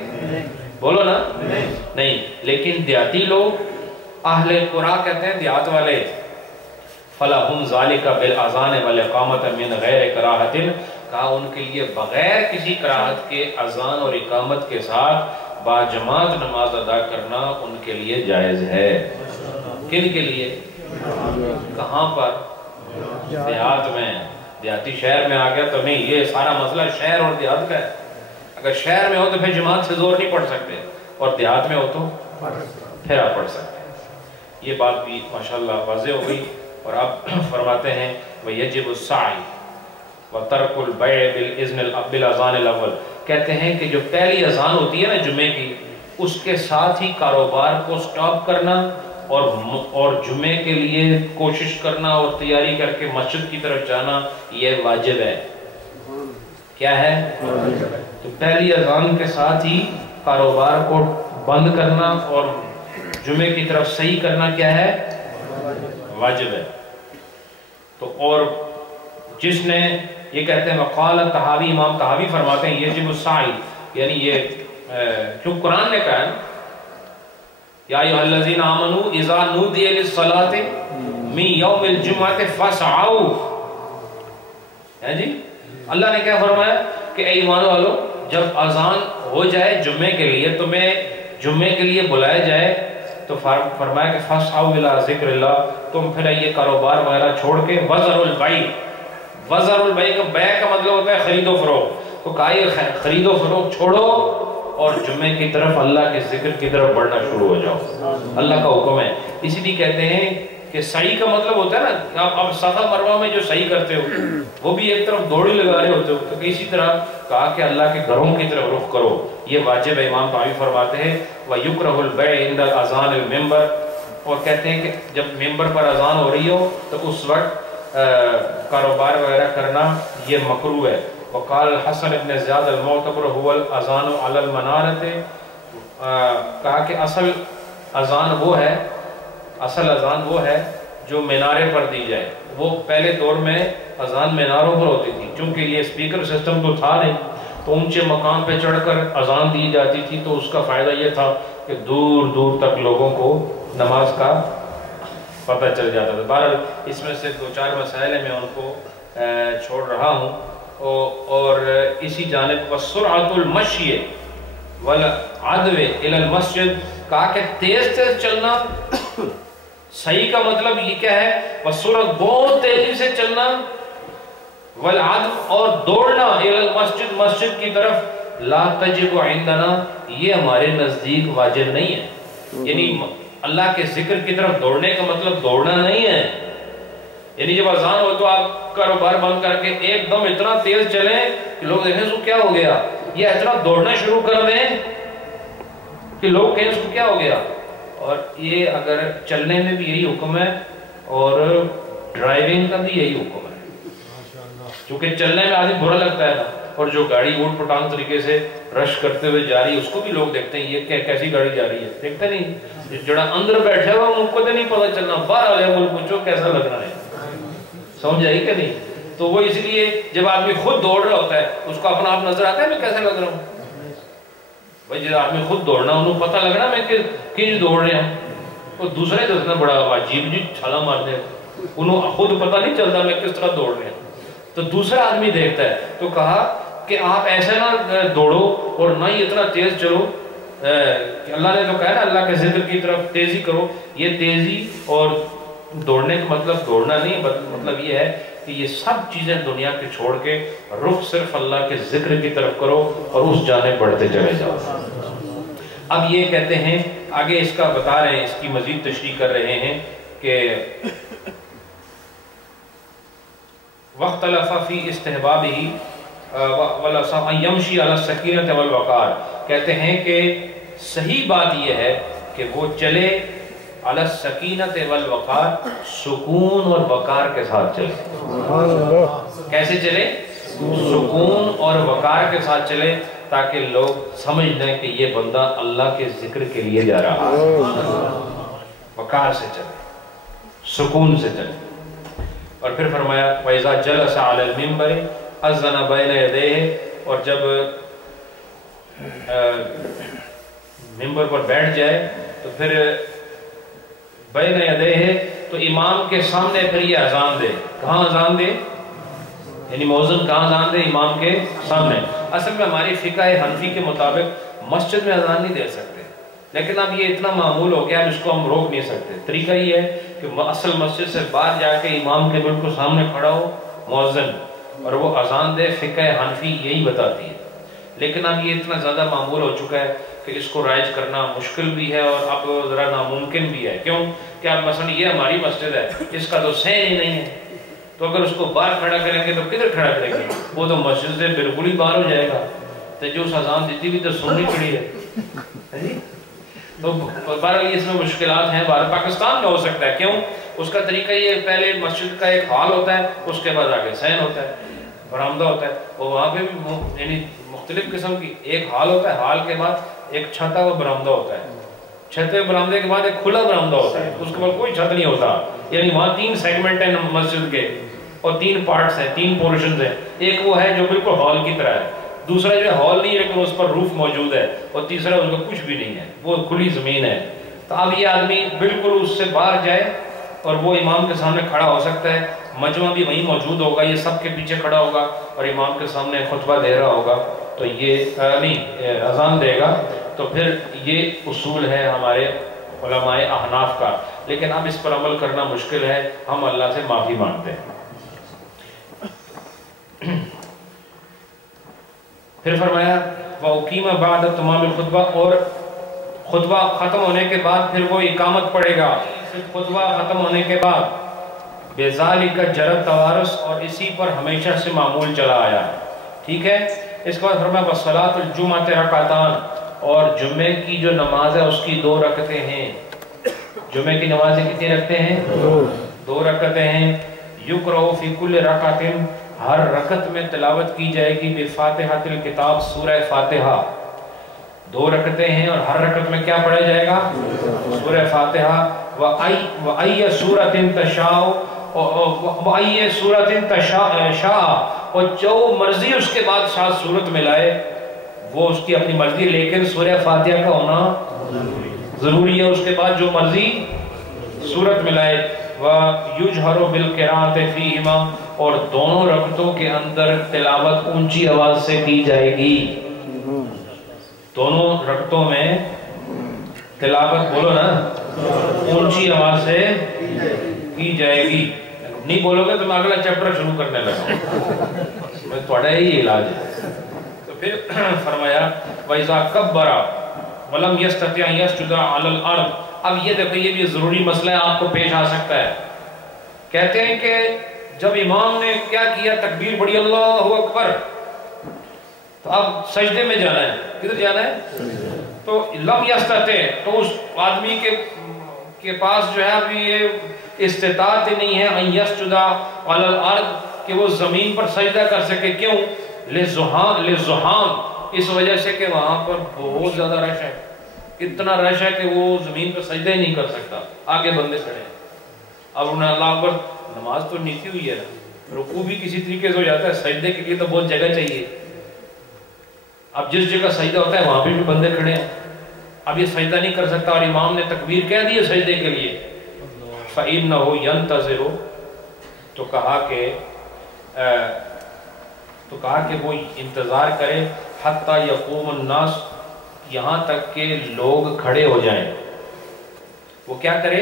بولو نا، نہیں۔ لیکن دیہاتی لوگ، اہل قرآ کہتے ہیں دیہات والے، فَلَهُمْ ذَلِكَ بِالْأَذَانِ وَالْإِقَامَةِ مِنْ غَيْرِ كَرَاهَةٍ، کہا ان کے لیے بغیر کسی کراہت کے اذان اور اقامت کے ساتھ با جماعت نماز ادا کرنا ان کے لیے جائز ہے۔ کن کے لیے؟ کہاں پر؟ دیہات میں۔ دیہاتی شہر میں آ گیا تو نہیں، یہ سارا مسئلہ شہر اور دیہات کا ہے۔ اگر شہر میں ہو تو پھر جماعت سے زور نہیں پڑھ سکتے، اور دیہات میں ہو تو پھر آپ پڑھ سکتے ہیں۔ یہ بات بھی ماشاءاللہ واضح ہو گئی۔ اور آپ فرماتے ہیں وَيَجِبُ السَّعْيُ وَتَرْكُ الْبَيْعِ بِالْإِذْنِ بِالْأَذَانِ الْأَوَّلِ، کہتے ہیں کہ جو پہلی اذان ہوتی ہے نا جمعے کی، اس کے ساتھ ہی کاروبار کو سٹاپ کرنا اور جمعے کے لیے کوشش کرنا اور تیاری کر کے مسجد کی طرف جانا، یہ واجب ہے۔ کیا ہے؟ تو پہلی اذان کے ساتھ ہی کاروبار کو بند کرنا اور جمعے کی طرف صحیح کرنا کیا ہے؟ واجب ہے۔ تو اور جس نے یہ کہتے ہیں وقال طحاوی، امام طحاوی فرماتے ہیں یجب السعی، یعنی یہ کیوں قرآن نے کہا ہے یا ایھا الذین آمنوا اذا نودی للصلاۃ من یوم الجمعۃ فاسعوا، ہے جی، اللہ نے کیا فرمایا کہ اے ایمان والو جب اذان ہو جائے جمعے کے لیے، تمہیں جمعے کے لیے بلایا جائے، تو فرمایا کہ فاسعوا الی ذکر اللہ، تم پھر یہ کاروبار وغیرہ چھوڑ کے وذروا البیع، وذروا البیع کا بیع کا مطلب ہوتا ہے خرید و فروخت، تو کہا یہ خرید و فروخت چھوڑو اور جمعے کی طرف اللہ کے ذکر کی طرف بڑھنا شروع ہو جاؤ، اللہ کا حکم ہے۔ اسی لیے کہتے ہیں کہ سعی کا مطلب ہوتا ہے نا، آپ صفا مروہ میں جو سعی کرتے ہو وہ بھی ایک طرف دوڑی لگا رہے ہوتے ہو، تو اسی طرح کہا کہ اللہ کے گھروں کی طرف رخ کرو، یہ واجب ہے۔ امام طحاوی فرماتے ہیں وَيُكْرَهُ الْبَيْعُ عِنْدَ الْأَذَانِ الْمِنْبَرِ، اور کہتے ہیں کہ جب ممبر پر اذان ہو رہی ہو تو اس وقت کاروبار وغیرہ کرنا یہ مکروہ ہے۔ وقال الحسن ابن زیاد المعتبر هو الاذان علی المنارۃ، کہا کہ اصل اذان وہ ہے جو مینارے پر دی جائے۔ وہ پہلے دور میں اذان میناروں پر ہوتی تھی، چونکہ یہ اسپیکر سسٹم تو تھا نہیں، تو اونچے مقام پہ چڑھ کر اذان دی جاتی تھی، تو اس کا فائدہ یہ تھا کہ دور دور تک لوگوں کو نماز کا پتہ چل جاتا تھا۔ بہرحال اس میں سے دو چار مسائل ہیں، میں ان کو چھوڑ رہا ہوں، اور اسی جانب وَسُرْعَةُ الْمَشْيِ وَالْعَدْوِ إِلَى الْمَسْجِدِ، کہا کہ تیز تیز چلنا، صحیح کا مطلب یہ کیا ہے؟ وَسُرْعَةُ بہت تیزی سے چلنا، وَالْعَدْوِ اور دوڑنا، إِلَى الْمَسْجِدِ مسجد کی طرف، لا تجب عندنا، یہ ہمارے نزدیک واجب نہیں ہے۔ یعنی اللہ کے ذکر کی طرف دوڑنے کا مطلب دوڑنا نہیں ہے، یعنی جب اذان ہو تو آپ کاروبار بند کر کے ایک دم اتنا تیز چلیں کہ لوگ دیکھیں اس کو کیا ہو گیا، یا اتنا دوڑنا شروع کر دیں کہ لوگ کہیں اس کو کیا ہو گیا۔ اور یہ اگر چلنے میں بھی یہی حکم ہے اور ڈرائیونگ کا بھی یہی حکم ہے، کیونکہ چلنے میں آدمی برا لگتا ہے نا، اور جو گاڑی اوٹ پٹانگ طریقے سے رش کرتے ہوئے جا رہی ہے اس کو بھی لوگ دیکھتے ہیں یہ کیسی گاڑی جا رہی ہے، دیکھتے نہیں، جڑا اندر بیٹھے ہوا ان کو تو نہیں پتہ چلنا، باہر والے کو پوچھو کیسا لگ رہا ہے، سمجھ آئی کہ نہیں؟ تو وہ اس لیے جب آدمی خود دوڑ رہا ہوتا ہے اس کو اپنا آپ نظر آتا ہے میں کیسے لگ رہا ہوں، بھائی جب آدمی خود دوڑنا انہوں پتہ لگنا میں کس دوڑ رہے ہیں، وہ دوسرے دسنا بڑا عجیب جی چھالا مارتے ہیں، انہوں خود پتہ نہیں چلتا میں کس طرح دوڑ رہے ہیں، تو دوسرا آدمی دیکھتا ہے۔ تو کہا کہ آپ ایسے نہ دوڑو اور نہ ہی اتنا تیز چلو، اللہ نے تو کہا نا اللہ کے ذکر کی طرف تیزی کرو، یہ تیزی اور دوڑنے کا مطلب دوڑنا نہیں، مطلب یہ ہے کہ یہ سب چیزیں دنیا کے چھوڑ کے رخ صرف اللہ کے ذکر کی طرف کرو اور اس جانب بڑھتے چلے جاؤ۔ اب یہ کہتے ہیں آگے اس کا بتا رہے ہیں، اس کی مزید تشریح کر رہے ہیں کہ وَاخْتَلَفَ فِي اسْتِحْبَابِهِ وَيَمْشِي عَلَى السَّكِينَةِ وَالْوَقَارِ، کہتے ہیں کہ صحیح بات یہ ہے کہ وہ چلے علی السکینۃ والوقار، سکون اور وقار کے ساتھ چلے۔ کیسے چلے؟ سکون اور وقار کے ساتھ چلے، تاکہ لوگ سمجھ لیں کہ یہ بندہ اللہ کے ذکر کے لیے جا رہا ہے۔ وقار سے چلے، سکون سے چلے۔ اور پھر فرمایا وَإِذَا جَلَسَ عَلَى الْمِنبَرِ أَذَّنَ بَيْنَ يَدَيْهِ، اور جب ممبر پر بیٹھ جائے تو پھر بین یدیہ، تو امام کے سامنے پھر یہ اذان دے۔ کہاں اذان دے؟ یعنی مؤذن کہاں اذان دے؟ امام کے سامنے۔ اصل میں ہماری فقہ حنفی کے مطابق مسجد میں اذان نہیں دے سکتے، لیکن اب یہ اتنا معمول ہو گیا اس کو ہم روک نہیں سکتے۔ طریقہ یہ ہے کہ اصل مسجد سے باہر جا کے امام کے بالکل سامنے کھڑا ہو مؤذن اور وہ اذان دے۔ فقہ حنفی یہی بتاتی ہے، لیکن اب یہ اتنا زیادہ معمول ہو چکا ہے کہ اس کو رائج کرنا مشکل بھی ہے اور اب ذرا ناممکن بھی ہے۔ کیوں کہ اب مثلا یہ ہماری مسجد ہے، اس کا تو سین ہی نہیں ہے، تو اگر اس کو باہر کھڑا کریں گے تو کدھر کھڑا کریں گے؟ وہ تو مسجد سے بالکل ہی باہر ہو جائے گا، تو جو اس اذان دیتی بھی تو سننی پڑی ہے۔ تو بہرحال اس میں مشکلات ہیں، باہر پاکستان میں ہو سکتا ہے۔ کیوں؟ اس کا طریقہ یہ پہلے مسجد کا ایک ہال ہوتا ہے، اس کے بعد آگے سین ہوتا ہے، برآمدہ ہوتا ہے، اور وہاں پہ بھی یعنی مختلف قسم کی ایک ہال ہوتا ہے، ہال کے بعد ایک چھتا ہوا برآمدہ ہوتا ہے، چھتے برآمدے کے بعد ایک کھلا برآمدہ ہوتا ہے، اس کے بعد کوئی چھت نہیں ہوتا۔ یعنی وہاں 3 سیگمنٹ ہیں مسجد کے اور 3 پارٹس ہیں، 3 پورشنز ہیں۔ ایک وہ ہے جو بالکل ہال کی طرح ہے، دوسرا جو ہے ہال نہیں ہے لیکن اس پر روف موجود ہے، اور تیسرا اس کا کچھ بھی نہیں ہے، وہ کھلی زمین ہے۔ تو اب یہ آدمی بالکل اس سے باہر جائے اور وہ امام کے سامنے کھڑا ہو سکتا ہے، مجمع بھی وہیں موجود ہوگا، یہ سب کے پیچھے کھڑا ہوگا اور امام کے سامنے خطبہ دے رہا ہوگا، تو یہ نہیں اذان دے گا۔ تو پھر یہ اصول ہے ہمارے علماء احناف کا، لیکن اب اس پر عمل کرنا مشکل ہے، ہم اللہ سے معافی مانگتے ہیں۔ پھر فرمایا وَأُقِيمَ بَعْدَ تَمَامِ الْخُطْبَةِ، اور خطبہ ختم ہونے کے بعد پھر وہ اقامت پڑھے گا۔ خطبہ ختم ہونے کے بعد بِذَالِكَ جَرَتْ تَوَارُث، اور اسی پر ہمیشہ سے معمول چلا آیا ہے، ٹھیک ہے۔ اس کے بعد فرمایا وَصَلَاةُ الْجُمْعَةِ رَكَعَتَانِ، اور جمعے کی جو نماز ہے اس کی 2 رکعتیں ہیں۔ جمعے کی نمازیں کتنی رکھتے ہیں؟ 2 رکعتیں ہیں۔ یقرأ فی کل رکعت، ہر رکعت میں تلاوت کی جائے گی بفاتحۃ الکتاب، سورہ فاتحہ۔ 2 رکعتیں ہیں اور ہر رکعت میں کیا پڑھا جائے گا؟ سورہ فاتحہ۔ وَأَيَّ سُورَةٍ تَشَاءُ، وَأَيَّ سُورَةٍ تَشَاءُ، اور جو مرضی اس کے بعد ساتھ صورت ملائے وہ اس کی اپنی مرضی، لیکن سورہ فاتحہ کا ہونا ضروری ہے، اس کے بعد جو مرضی صورت ملائے۔ وَيُجْهَرُ بِالْقِرَاءَةِ فِيهِمَا، اور دونوں رکعتوں کے اندر تلاوت اونچی آواز سے کی جائے گی۔ دونوں رکعتوں میں تلاوت بولو نا اونچی آواز سے کی جائے گی۔ نہیں بولو گے تو میں اگلا چیپٹر شروع کرنے لگا، میں تھوڑا یہی علاج ہے۔ تو پھر فرمایا وَإِذَا كَبَّرَ وَلَمْ يَسْتَطِعْ أَن يَسْجُدَ عَلَى الْأَرْضِ، اب یہ دیکھو یہ بھی ضروری مسئلہ ہے، آپ کو پیش آ سکتا ہے۔ کہتے ہیں کہ جب امام نے کیا کیا، تکبیر پڑھی اللہ اکبر، تو اب سجدے میں جانا ہے، کدھر جانا ہے؟ تو لم یستطع، تو اس آدمی کے پاس جو ہے ابھی یہ استطاعت نہیں ہے ان یسجد علی الارض، کہ وہ زمین پر سجدہ کر سکے۔ کیوں؟ لزحام، اس وجہ سے کہ وہاں پر بہت زیادہ رش ہے، اتنا رش ہے کہ وہ زمین پر سجدہ ہی نہیں کر سکتا، آگے بندے کھڑے ہیں۔ اب انہیں اللہ اکبر، نماز تو نیتی ہوئی ہے نا، رکوع بھی کسی طریقے سے ہو جاتا ہے، سجدے کے لیے تو بہت جگہ چاہیے۔ اب جس جگہ سجدہ ہوتا ہے وہاں بھی بندے کھڑے ہیں، اب یہ سجدہ نہیں کر سکتا، اور امام نے تکبیر کہہ دی ہے سجدے کے لیے۔ فَإِنَّهُ يَنْتَظِرُ، تو کہا کہ وہ انتظار کرے، حَتَّى يَقُومُ النَّاسُ، یہاں تک کہ لوگ کھڑے ہو جائیں۔ وہ کیا کرے؟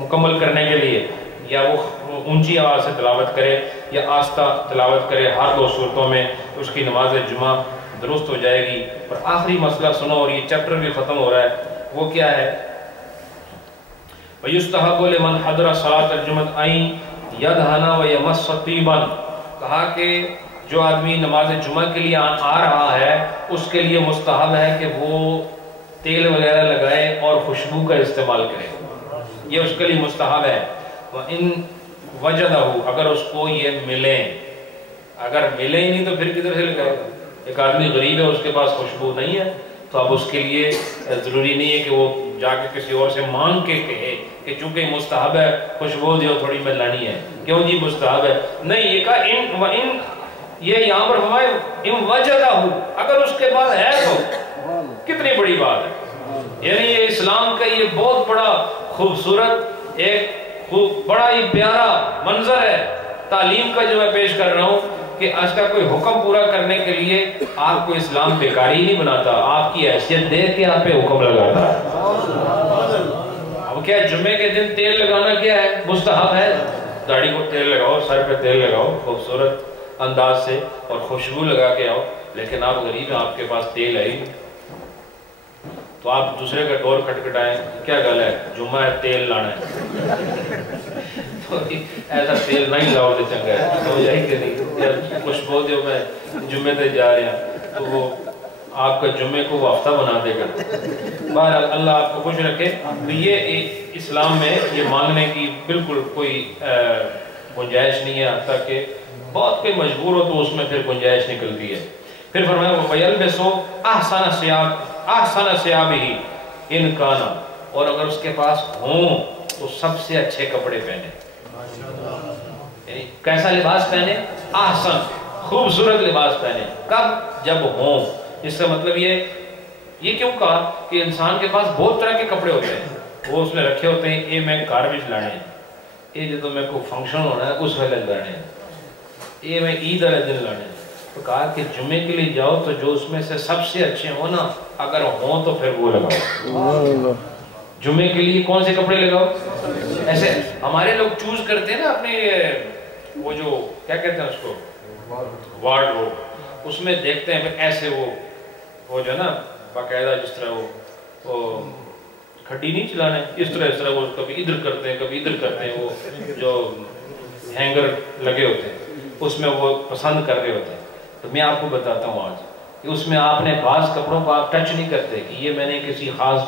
مکمل کرنے کے لیے یا وہ اونچی آواز سے تلاوت کرے یا آہستہ تلاوت کرے، ہر دو صورتوں میں اس کی نماز جمعہ درست ہو جائے گی۔ اور آخری مسئلہ سنو، اور یہ چیپٹر بھی ختم ہو رہا ہے، وہ کیا ہے؟ وَيُسْتَحَبُّ لِمَنْ حَضَرَ صَلَاةَ الْجُمْعَةِ أَن يَدْهَنَ وَيَمَسَّ طِيبًا، کہا کہ جو آدمی نماز جمعہ کے لیے آ رہا ہے اس کے لیے مستحب ہے کہ وہ تیل وغیرہ لگائے اور خوشبو کا استعمال کرے، یہ اس کے لیے مستحب ہے۔ وَإِن وَجَدَهُ، اگر اس کو یہ ملے، اگر ملے ہی نہیں تو پھر کدھر سے لگائے گا؟ ایک آدمی غریب ہے، اس کے پاس خوشبو نہیں ہے، تو اب اس کے لیے ضروری نہیں ہے کہ وہ جا کے کسی اور سے مانگ کے کہے کہ چونکہ مستحب ہے خوشبو دیو تھوڑی میں لانی ہے، کیوں جی مستحب ہے؟ نہیں، یہ کہا یہ یہاں پر ہمارے ان وجدہ، اگر اس کے پاس ہے تو کتنی بڑی بات ہے۔ یعنی یہ اسلام کا یہ بہت بڑا خوبصورت ایک بڑا ہی پیارا منظر ہے تعلیم کا جو میں پیش کر رہا ہوں، کہ آج کا کوئی حکم پورا کرنے کے لیے آپ کو اسلام بیکاری نہیں بناتا، آپ کی حیثیت دیکھ کے آپ پہ حکم لگاتا ہے۔ اب کیا جمعے کے دن تیل لگانا کیا ہے؟ مستحب ہے، داڑھی کو تیل لگاؤ، سر پہ تیل لگاؤ خوبصورت انداز سے اور خوشبو لگا کے آؤ، لیکن آپ غریب ہیں، آپ کے پاس تیل ہے ہی، تو آپ دوسرے کا ڈور کھٹکھٹائیں، کیا گل ہے؟ جمعہ ہے، تیل لانا ہے، تو ایسا تیل نہیں لاؤ تو چنگا ہے، تو یہی کہ نہیں خوشبو دیو میں جمعے تے جا رہے ہیں تو وہ آپ کا جمعے کو وہ ہفتہ بنا دے گا۔ بہرحال اللہ آپ کو خوش رکھے۔ تو یہ اسلام میں یہ مانگنے کی بالکل کوئی گنجائش نہیں ہے، حتیٰ کہ بہت کوئی مجبور ہو تو اس میں پھر گنجائش نکلتی ہے۔ پھر فرمایا وَيَلْبِسُ أَحْسَنَ ثِيَابِهِ إِنْ كَانَ، اور اگر اس کے پاس ہوں تو سب سے اچھے کپڑے پہنے، یعنی کیسا لباس پہنے؟ احسن، خوبصورت لباس پہنے۔ کب؟ جب ہوں۔ اس کا مطلب یہ کیوں کہا کہ انسان کے پاس بہت طرح کے کپڑے ہوتے ہیں، وہ اس نے رکھے ہوتے ہیں، یہ میں گھر میں لانے ہیں، یہ جو میں کوئی فنکشن ہونا ہے اس ویلے لانے ہیں، یہ میں عید والے دن لانے ہیں۔ تو کہا کہ جمعے کے لیے جاؤ تو جو اس میں سے سب سے اچھے ہوں نا، اگر ہوں تو پھر وہ لگاؤ۔ جمعے کے لیے کون سے کپڑے لگاؤ؟ ایسے ہمارے لوگ چوز کرتے ہیں نا اپنے وہ جو کیا کہتے ہیں اس کو، وارڈروب، اس میں دیکھتے ہیں پھر ایسے وہ جو نا باقاعدہ جس طرح وہ کھٹی نہیں چلانے، اس طرح وہ کبھی ادھر کرتے ہیں کبھی ادھر کرتے ہیں، وہ جو ہینگر لگے ہوتے ہیں اس میں وہ پسند کر رہے ہوتے ہیں۔ تو میں آپ کو بتاتا ہوں آج کہ اس میں آپ نے بعض کپڑوں کو آپ ٹچ نہیں کرتے کہ یہ میں نے کسی خاص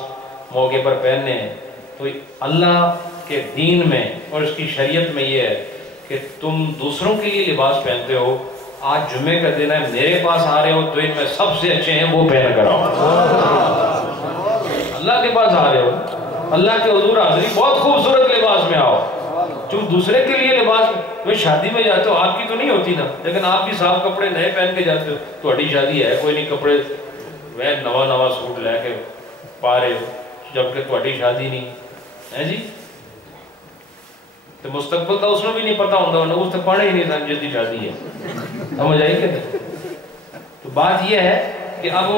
موقع پر پہننے ہیں۔ تو اللہ کے دین میں اور اس کی شریعت میں یہ ہے کہ تم دوسروں کے لیے لباس پہنتے ہو، آج جمعے کا دن ہے، میرے پاس آ رہے ہو تو ان میں سب سے اچھے ہیں وہ پہن کر آؤ۔ اللہ کے پاس آ رہے ہو، اللہ کے حضور حاضری، بہت خوبصورت لباس میں آؤ۔ جو دوسرے کے لیے لباس، کوئی شادی میں جاتے ہو، آپ کی تو نہیں ہوتی نا، لیکن آپ بھی صاف کپڑے نئے پہن کے جاتے ہو، تھوڑی شادی ہے کوئی نہیں کپڑے وہ نواں سوٹ لے کے پا رہے ہو، جبکہ تھوڑی شادی نہیں ہے جی، تو مستقبل کا اس میں بھی نہیں پتا ہوتا، اس سے پڑھے ہی نہیں سمجھے جس کی شادی ہے، سمجھ آئی کہ تو بات یہ ہے کہ اب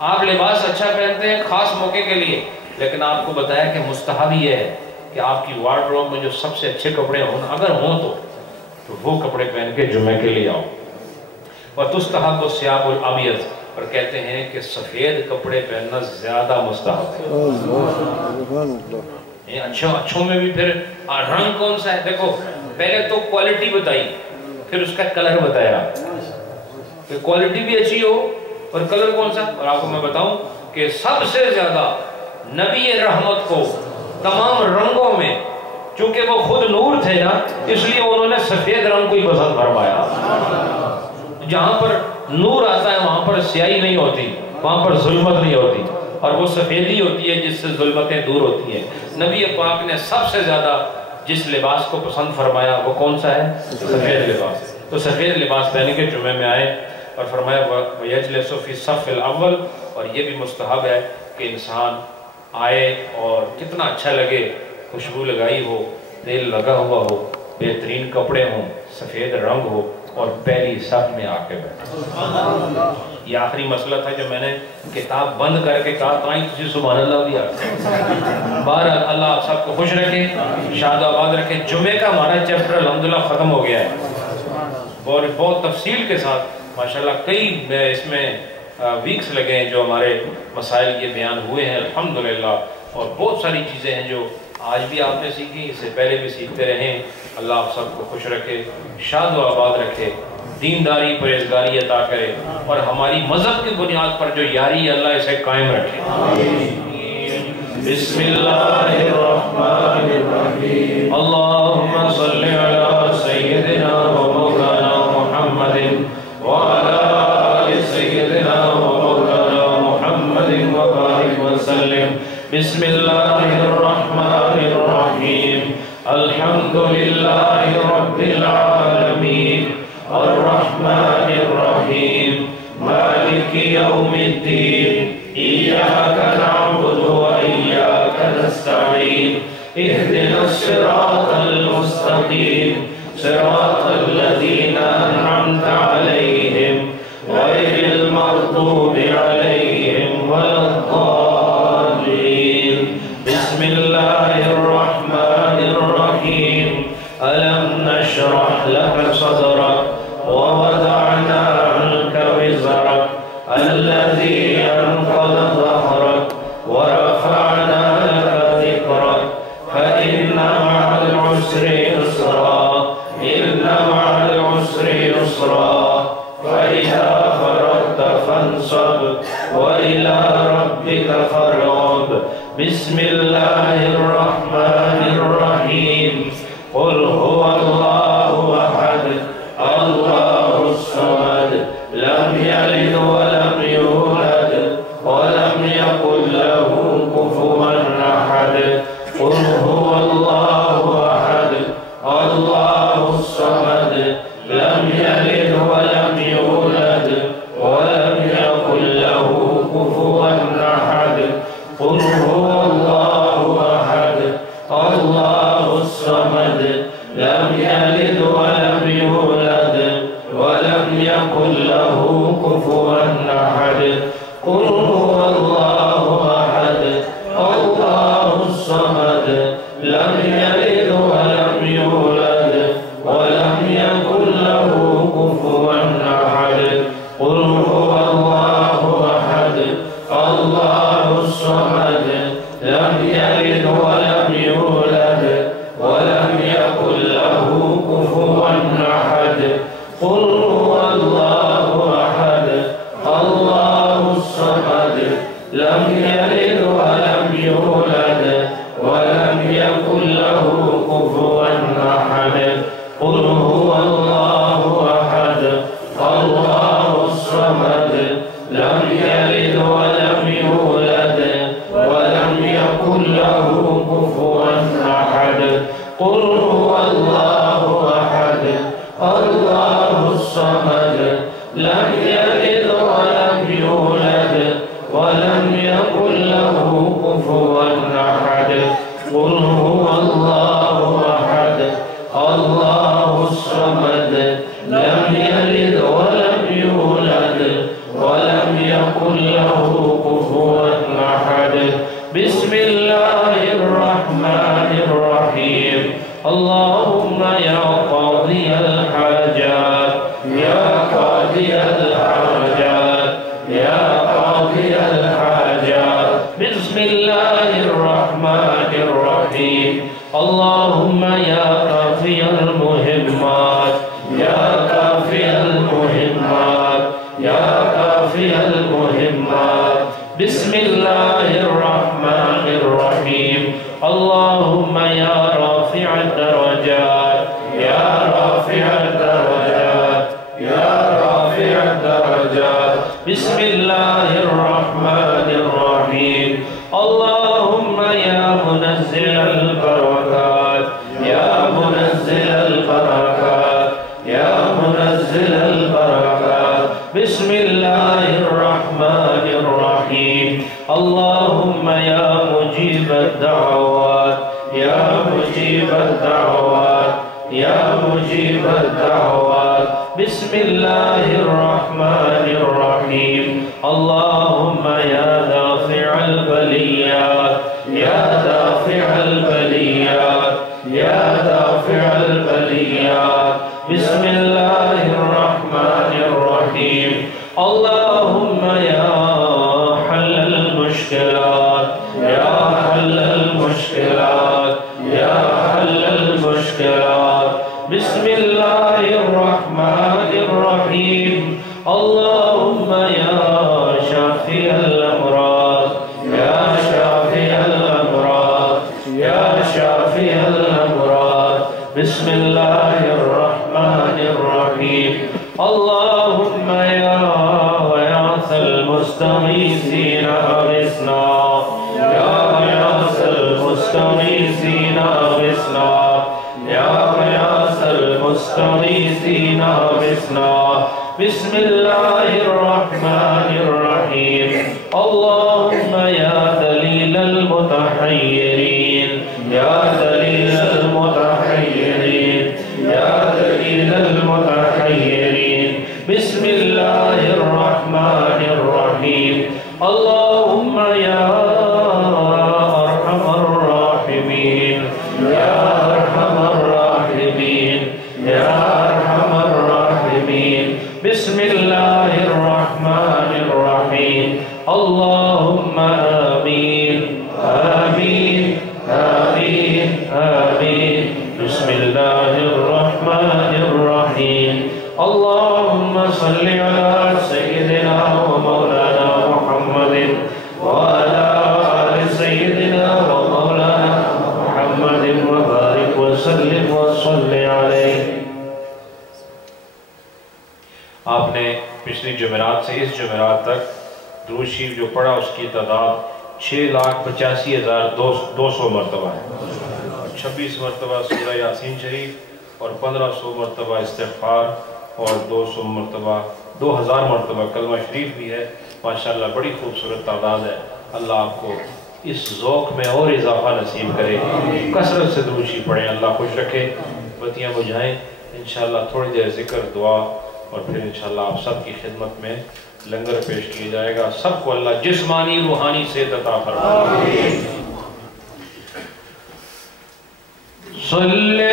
آپ لباس اچھا پہنتے ہیں خاص موقع کے لیے، لیکن آپ کو بتایا کہ مستحب یہ ہے کہ آپ کی وارڈروب میں جو سب سے اچھے کپڑے ہوں، اگر ہوں تو وہ کپڑے پہن کے جمعے کے لیے آؤ۔ وَتُسْتَحَبُّ الثِّيَابُ الْأَبْيَضُ، اور کہتے ہیں کہ سفید کپڑے پہننا زیادہ مستحب ہے۔ اچھوں میں بھی پھر رنگ کون سا ہے؟ دیکھو پہلے تو کوالٹی بتائی، پھر اس کا کلر بتایا کہ کوالٹی بھی اچھی ہو اور کلر کون سا۔ اور آپ کو میں بتاؤں کہ سب سے زیادہ نبی رحمت کو تمام رنگوں میں، چونکہ وہ خود نور تھے نا، اس لیے انہوں نے سفید رنگ کو ہی پسند فرمایا۔ جہاں پر نور آتا ہے وہاں پر سیاہی نہیں ہوتی، وہاں پر ظلمت نہیں ہوتی، اور وہ سفیدی ہوتی ہے جس سے ظلمتیں دور ہوتی ہیں۔ نبی پاک نے سب سے زیادہ جس لباس کو پسند فرمایا وہ کون سا ہے؟ سفید لباس۔ تو سفید لباس پہن کے جمعے میں آئے، اور فرمایا وَيَجْلِسُ فِي الصَّفِّ الْأَوَّلِ، اور یہ بھی مستحب ہے کہ انسان آئے اور کتنا اچھا لگے، خوشبو لگائی ہو، تیل لگا ہوا ہو، بہترین کپڑے ہوں، سفید رنگ ہو، اور پہلی صف میں آ کے بیٹھا. یہ آخری مسئلہ تھا جو میں نے کتاب بند کر کے کہا تائیں تجھے سبحان اللہ بھی آتا. بہرحال اللہ آپ سب کو خوش رکھے، شاد و آباد رکھے. جمعے کا ہمارا چیپٹر الحمدللہ ختم ہو گیا ہے اور بہت تفصیل کے ساتھ ماشاءاللہ کئی اس میں ویکس لگے ہیں جو ہمارے مسائل یہ بیان ہوئے ہیں الحمدللہ. اور بہت ساری چیزیں ہیں جو آج بھی آپ نے سیکھی، اس سے پہلے بھی سیکھتے رہیں. اللہ آپ سب کو خوش رکھے، شاد و آباد رکھے، دینداری پرہیزگاری عطا کرے اور ہماری مذہب کی بنیاد پر جو یاری ہے اللہ اسے قائم رکھے. بسم اللہ الرحمن الرحیم. اللہم صلی علی سیدنا و مولانا محمد وعلی آل سیدنا و مولانا محمد وبارک وسلم. بسم اللہ الرحمن الرحیم. الحمد للہ رب العالمین الرحمن الرحیم مالک یوم الدین. ایاک نعبد و ایاک نستعین. اہدنا الصراط المستقیم صراط الذین انعمت علیہم غیر المغضوب علیہم ولا الضالین. بسم اللہ الرحمن الرحیم. ألم نشرح لك صدرك ووضعنا عنك وزرك الذي أنقض ظهرك ورفعنا لك ذكرك فإن مع العسر يسرا إن مع العسر يسرا فإذا فرغت فانصب وإلى ربك فارغب. بسم الله الرحمن الرحيم. قل هو الله أحد الله الصمد لم يلد ولم يولد ولم يكن له كفوا أحد. قل هو الله أحد الله الصمد لم يلد ولم يولد ولم يكن له كفوا أحد. قل هو الله أحد الله الصمد لم يلد ولم يولد ولم يكن له كفوا أحد. قل هو الله أحد الله الصمد لم يلد ولم يولد ولم يكن له كفوا أحد. قل هو الله أحد الله الصمد لم يلد ولم يولد ولم يكن له كفوا أحد. قل هو الله أحد الله الصمد لم يلد ولم يولد ولم يكن له كفوا أحد. قل هو الله أحد الله الصمد لم يلد ولم يولد ولم يكن له كفوا أحد. قل هو الله أحد الله الصمد لم يلد ولم يولد ولم يكن له كفوا أحد. قل هو الله أحد الله الصمد لم يلد ولم يولد ولم يكن له كفوا أحد. بسم الله الرحمن الرحيم. اللهم يا قاضي الحاجات يا قاضي الحاجات يا قاضي الحاجات. بسم الله الرحمن الرحيم. اللهم يا كافي المهمات يا كافي المهمات يا كافي المهمات. بسم الله الرحمن الرحيم. اللهم يا رافع الدرجات يا رافع الدرجات يا رافع الدرجات. بسم الله الرحمن الرحيم. اللهم يا منزل البركات يا منزل البركات يا منزل البركات. بسم الله الرحمن الرحيم. اللهم يا مجيب الدعوات يا مجيب الدعوات يا مجيب الدعوات بسم الله الرحمن الرحيم اللهم يا دافع البليات يا دافع البليات يا دافع البليات بسم الله الرحمن الرحيم اللهم يا حل المشكلات يا حل المشكلات يا حل المشكلات بسم الله الرحمن الرحيم اللهم يا شافي الأمراض يا شافي الأمراض يا شافي الأمراض بسم الله الرحمن الرحيم اللهم يا غياث المستغيثين أغثنا يا غياث المستغيثين أغثنا يا غياث المستغيثين أغثنا بسم الله الرحمن الرحيم اللهم يا دليل المتحيرين يا دليل المتحيرين يا دليل المتحيرين بسم الله الرحمن الرحيم اللهم يا أرحم الراحمين يا أرحم الراحمين يا أرحم الراحمين بسم الله الرحمن الرحيم اللهم آمين آمين آمين آمين بسم الله الرحمن الرحيم اللهم صل على سيدنا ومولانا محمد وعلى آل سيدنا ومولانا محمد وبارك وسلم وصل عليه. آپ نے پچھلی جمعرات سے اس جمعرات تک درود شریف جو پڑھا اس کی تعداد 6,85,200 مرتبہ ہے. 26 مرتبہ سورہ یاسین شریف اور 1500 مرتبہ استغفار اور 200 مرتبہ 2000 مرتبہ کلمہ شریف بھی ہے. ماشاءاللہ بڑی خوبصورت تعداد ہے. اللہ آپ کو اس ذوق میں اور اضافہ نصیب کرے. کثرت سے درود شریف پڑھیں. اللہ خوش رکھے. بتیاں بجھائیں. انشاءاللہ تھوڑی دیر ذکر دعا اور پھر انشاءاللہ آپ سب کی خدمت میں لنگر پیش کیا جائے گا. سب کو اللہ جسمانی روحانی صحت عطا فرمائے. صلی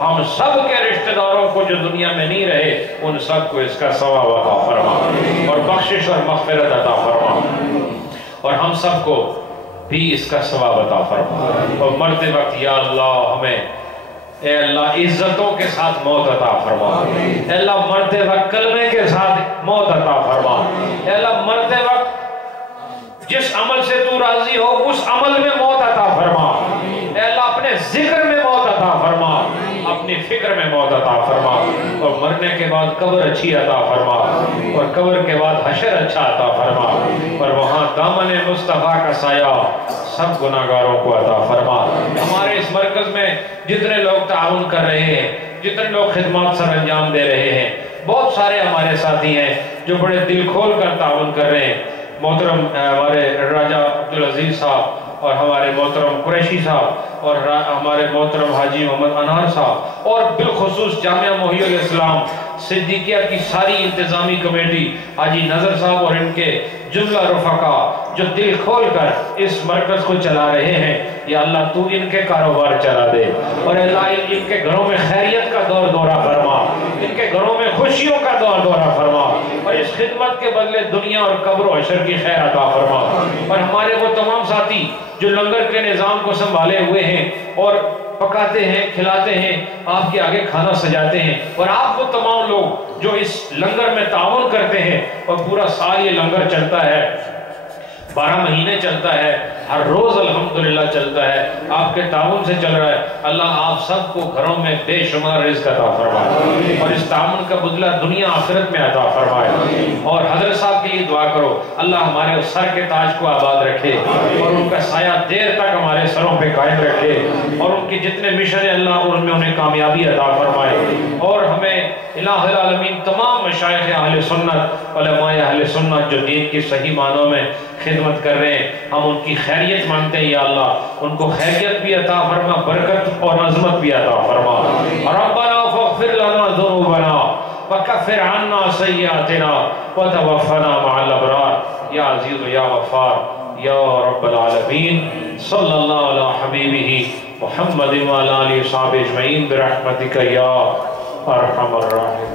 ہم سب کے رشتہ داروں کو جو دنیا میں نہیں رہے ان سب کو اس کا ثواب عطا فرما اور بخشش اور مغفرت عطا فرما اور ہم سب کو بھی اس کا ثواب عطا فرما اور مرتے وقت یا اللہ ہمیں اے اللہ عزتوں کے ساتھ موت عطا فرما اے اللہ مرتے وقت کلمے کے ساتھ موت عطا فرما اے اللہ مرتے وقت جس عمل سے تو راضی ہو اس عمل میں موت عطا فرما اے اللہ اپنے ذکر میں موت عطا فرما اپنی فکر میں موت عطا فرما اور مرنے کے بعد قبر اچھی عطا فرما اور قبر کے بعد حشر اچھا عطا فرما اور وہاں دامن مصطفیٰ کا سایہ سب گناہگاروں کو عطا فرما ہمارے اس مرکز میں جتنے لوگ تعاون کر رہے ہیں جتنے لوگ خدمات سر انجام دے رہے ہیں بہت سارے ہمارے ساتھی ہیں جو بڑے دل کھول کر تعاون کر رہے ہیں محترم ہمارے راجہ عبدالعزیز صاحب اور ہمارے محترم قریشی صاحب اور ہمارے محترم حاجی محمد انار صاحب اور بالخصوص جامعہ محی الاسلام صدیقیہ کی ساری انتظامی کمیٹی حاجی نظر صاحب اور ان کے جملہ رفقا جو دل کھول کر اس مرکز کو چلا رہے ہیں یا اللہ تو ان کے کاروبار چلا دے اور اللہ ان کے گھروں میں خیریت کا دور دورہ فرما ان کے گھروں میں خوشیوں کا دور دورہ فرما اور اس خدمت کے بدلے دنیا اور قبر و حشر کی خیر عطا فرما اور ہمارے وہ تمام ساتھی جو لنگر کے نظام کو سنبھالے ہوئے ہیں اور پکاتے ہیں کھلاتے ہیں آپ کے آگے کھانا سجاتے ہیں اور آپ وہ تمام لوگ جو اس لنگر میں تعاون کرتے ہیں اور پورا سال یہ لنگر چلتا ہے 12 مہینے چلتا ہے ہر روز الحمدللہ چلتا ہے آپ کے تعاون سے چل رہا ہے اللہ آپ سب کو گھروں میں بے شمار رزق عطا فرمائے اور اس تعاون کا بدلہ دنیا آخرت میں عطا فرمائے اور حضرت صاحب کے لیے دعا کرو اللہ ہمارے سر کے تاج کو آباد رکھے اور ان کا سایہ دیر تک ہمارے سروں پہ قائم رکھے اور ان کے جتنے مشن اللہ ان میں انہیں کامیابی عطا فرمائے اور ہمیں الہ العالمین تمام مشائخ اہل سنت علماء اہل سنت جو دین کی صحیح معنوں میں خدمت کر رہے ہیں ہم ان کی خیریت مانگتے ہیں یا اللہ ان کو خیریت بھی عطا فرما برکت اور عظمت بھی عطا فرما ربنا فاغفر لنا ذنوبنا وکفر عنا سیئاتنا وتوفنا مع الابرار یا عزیز یا غفار یا رب العالمین صلی اللہ علی حبیبہ محمد وعلی آلہ وصحبہ اجمعین برحمتک یا ارحم الراحمین.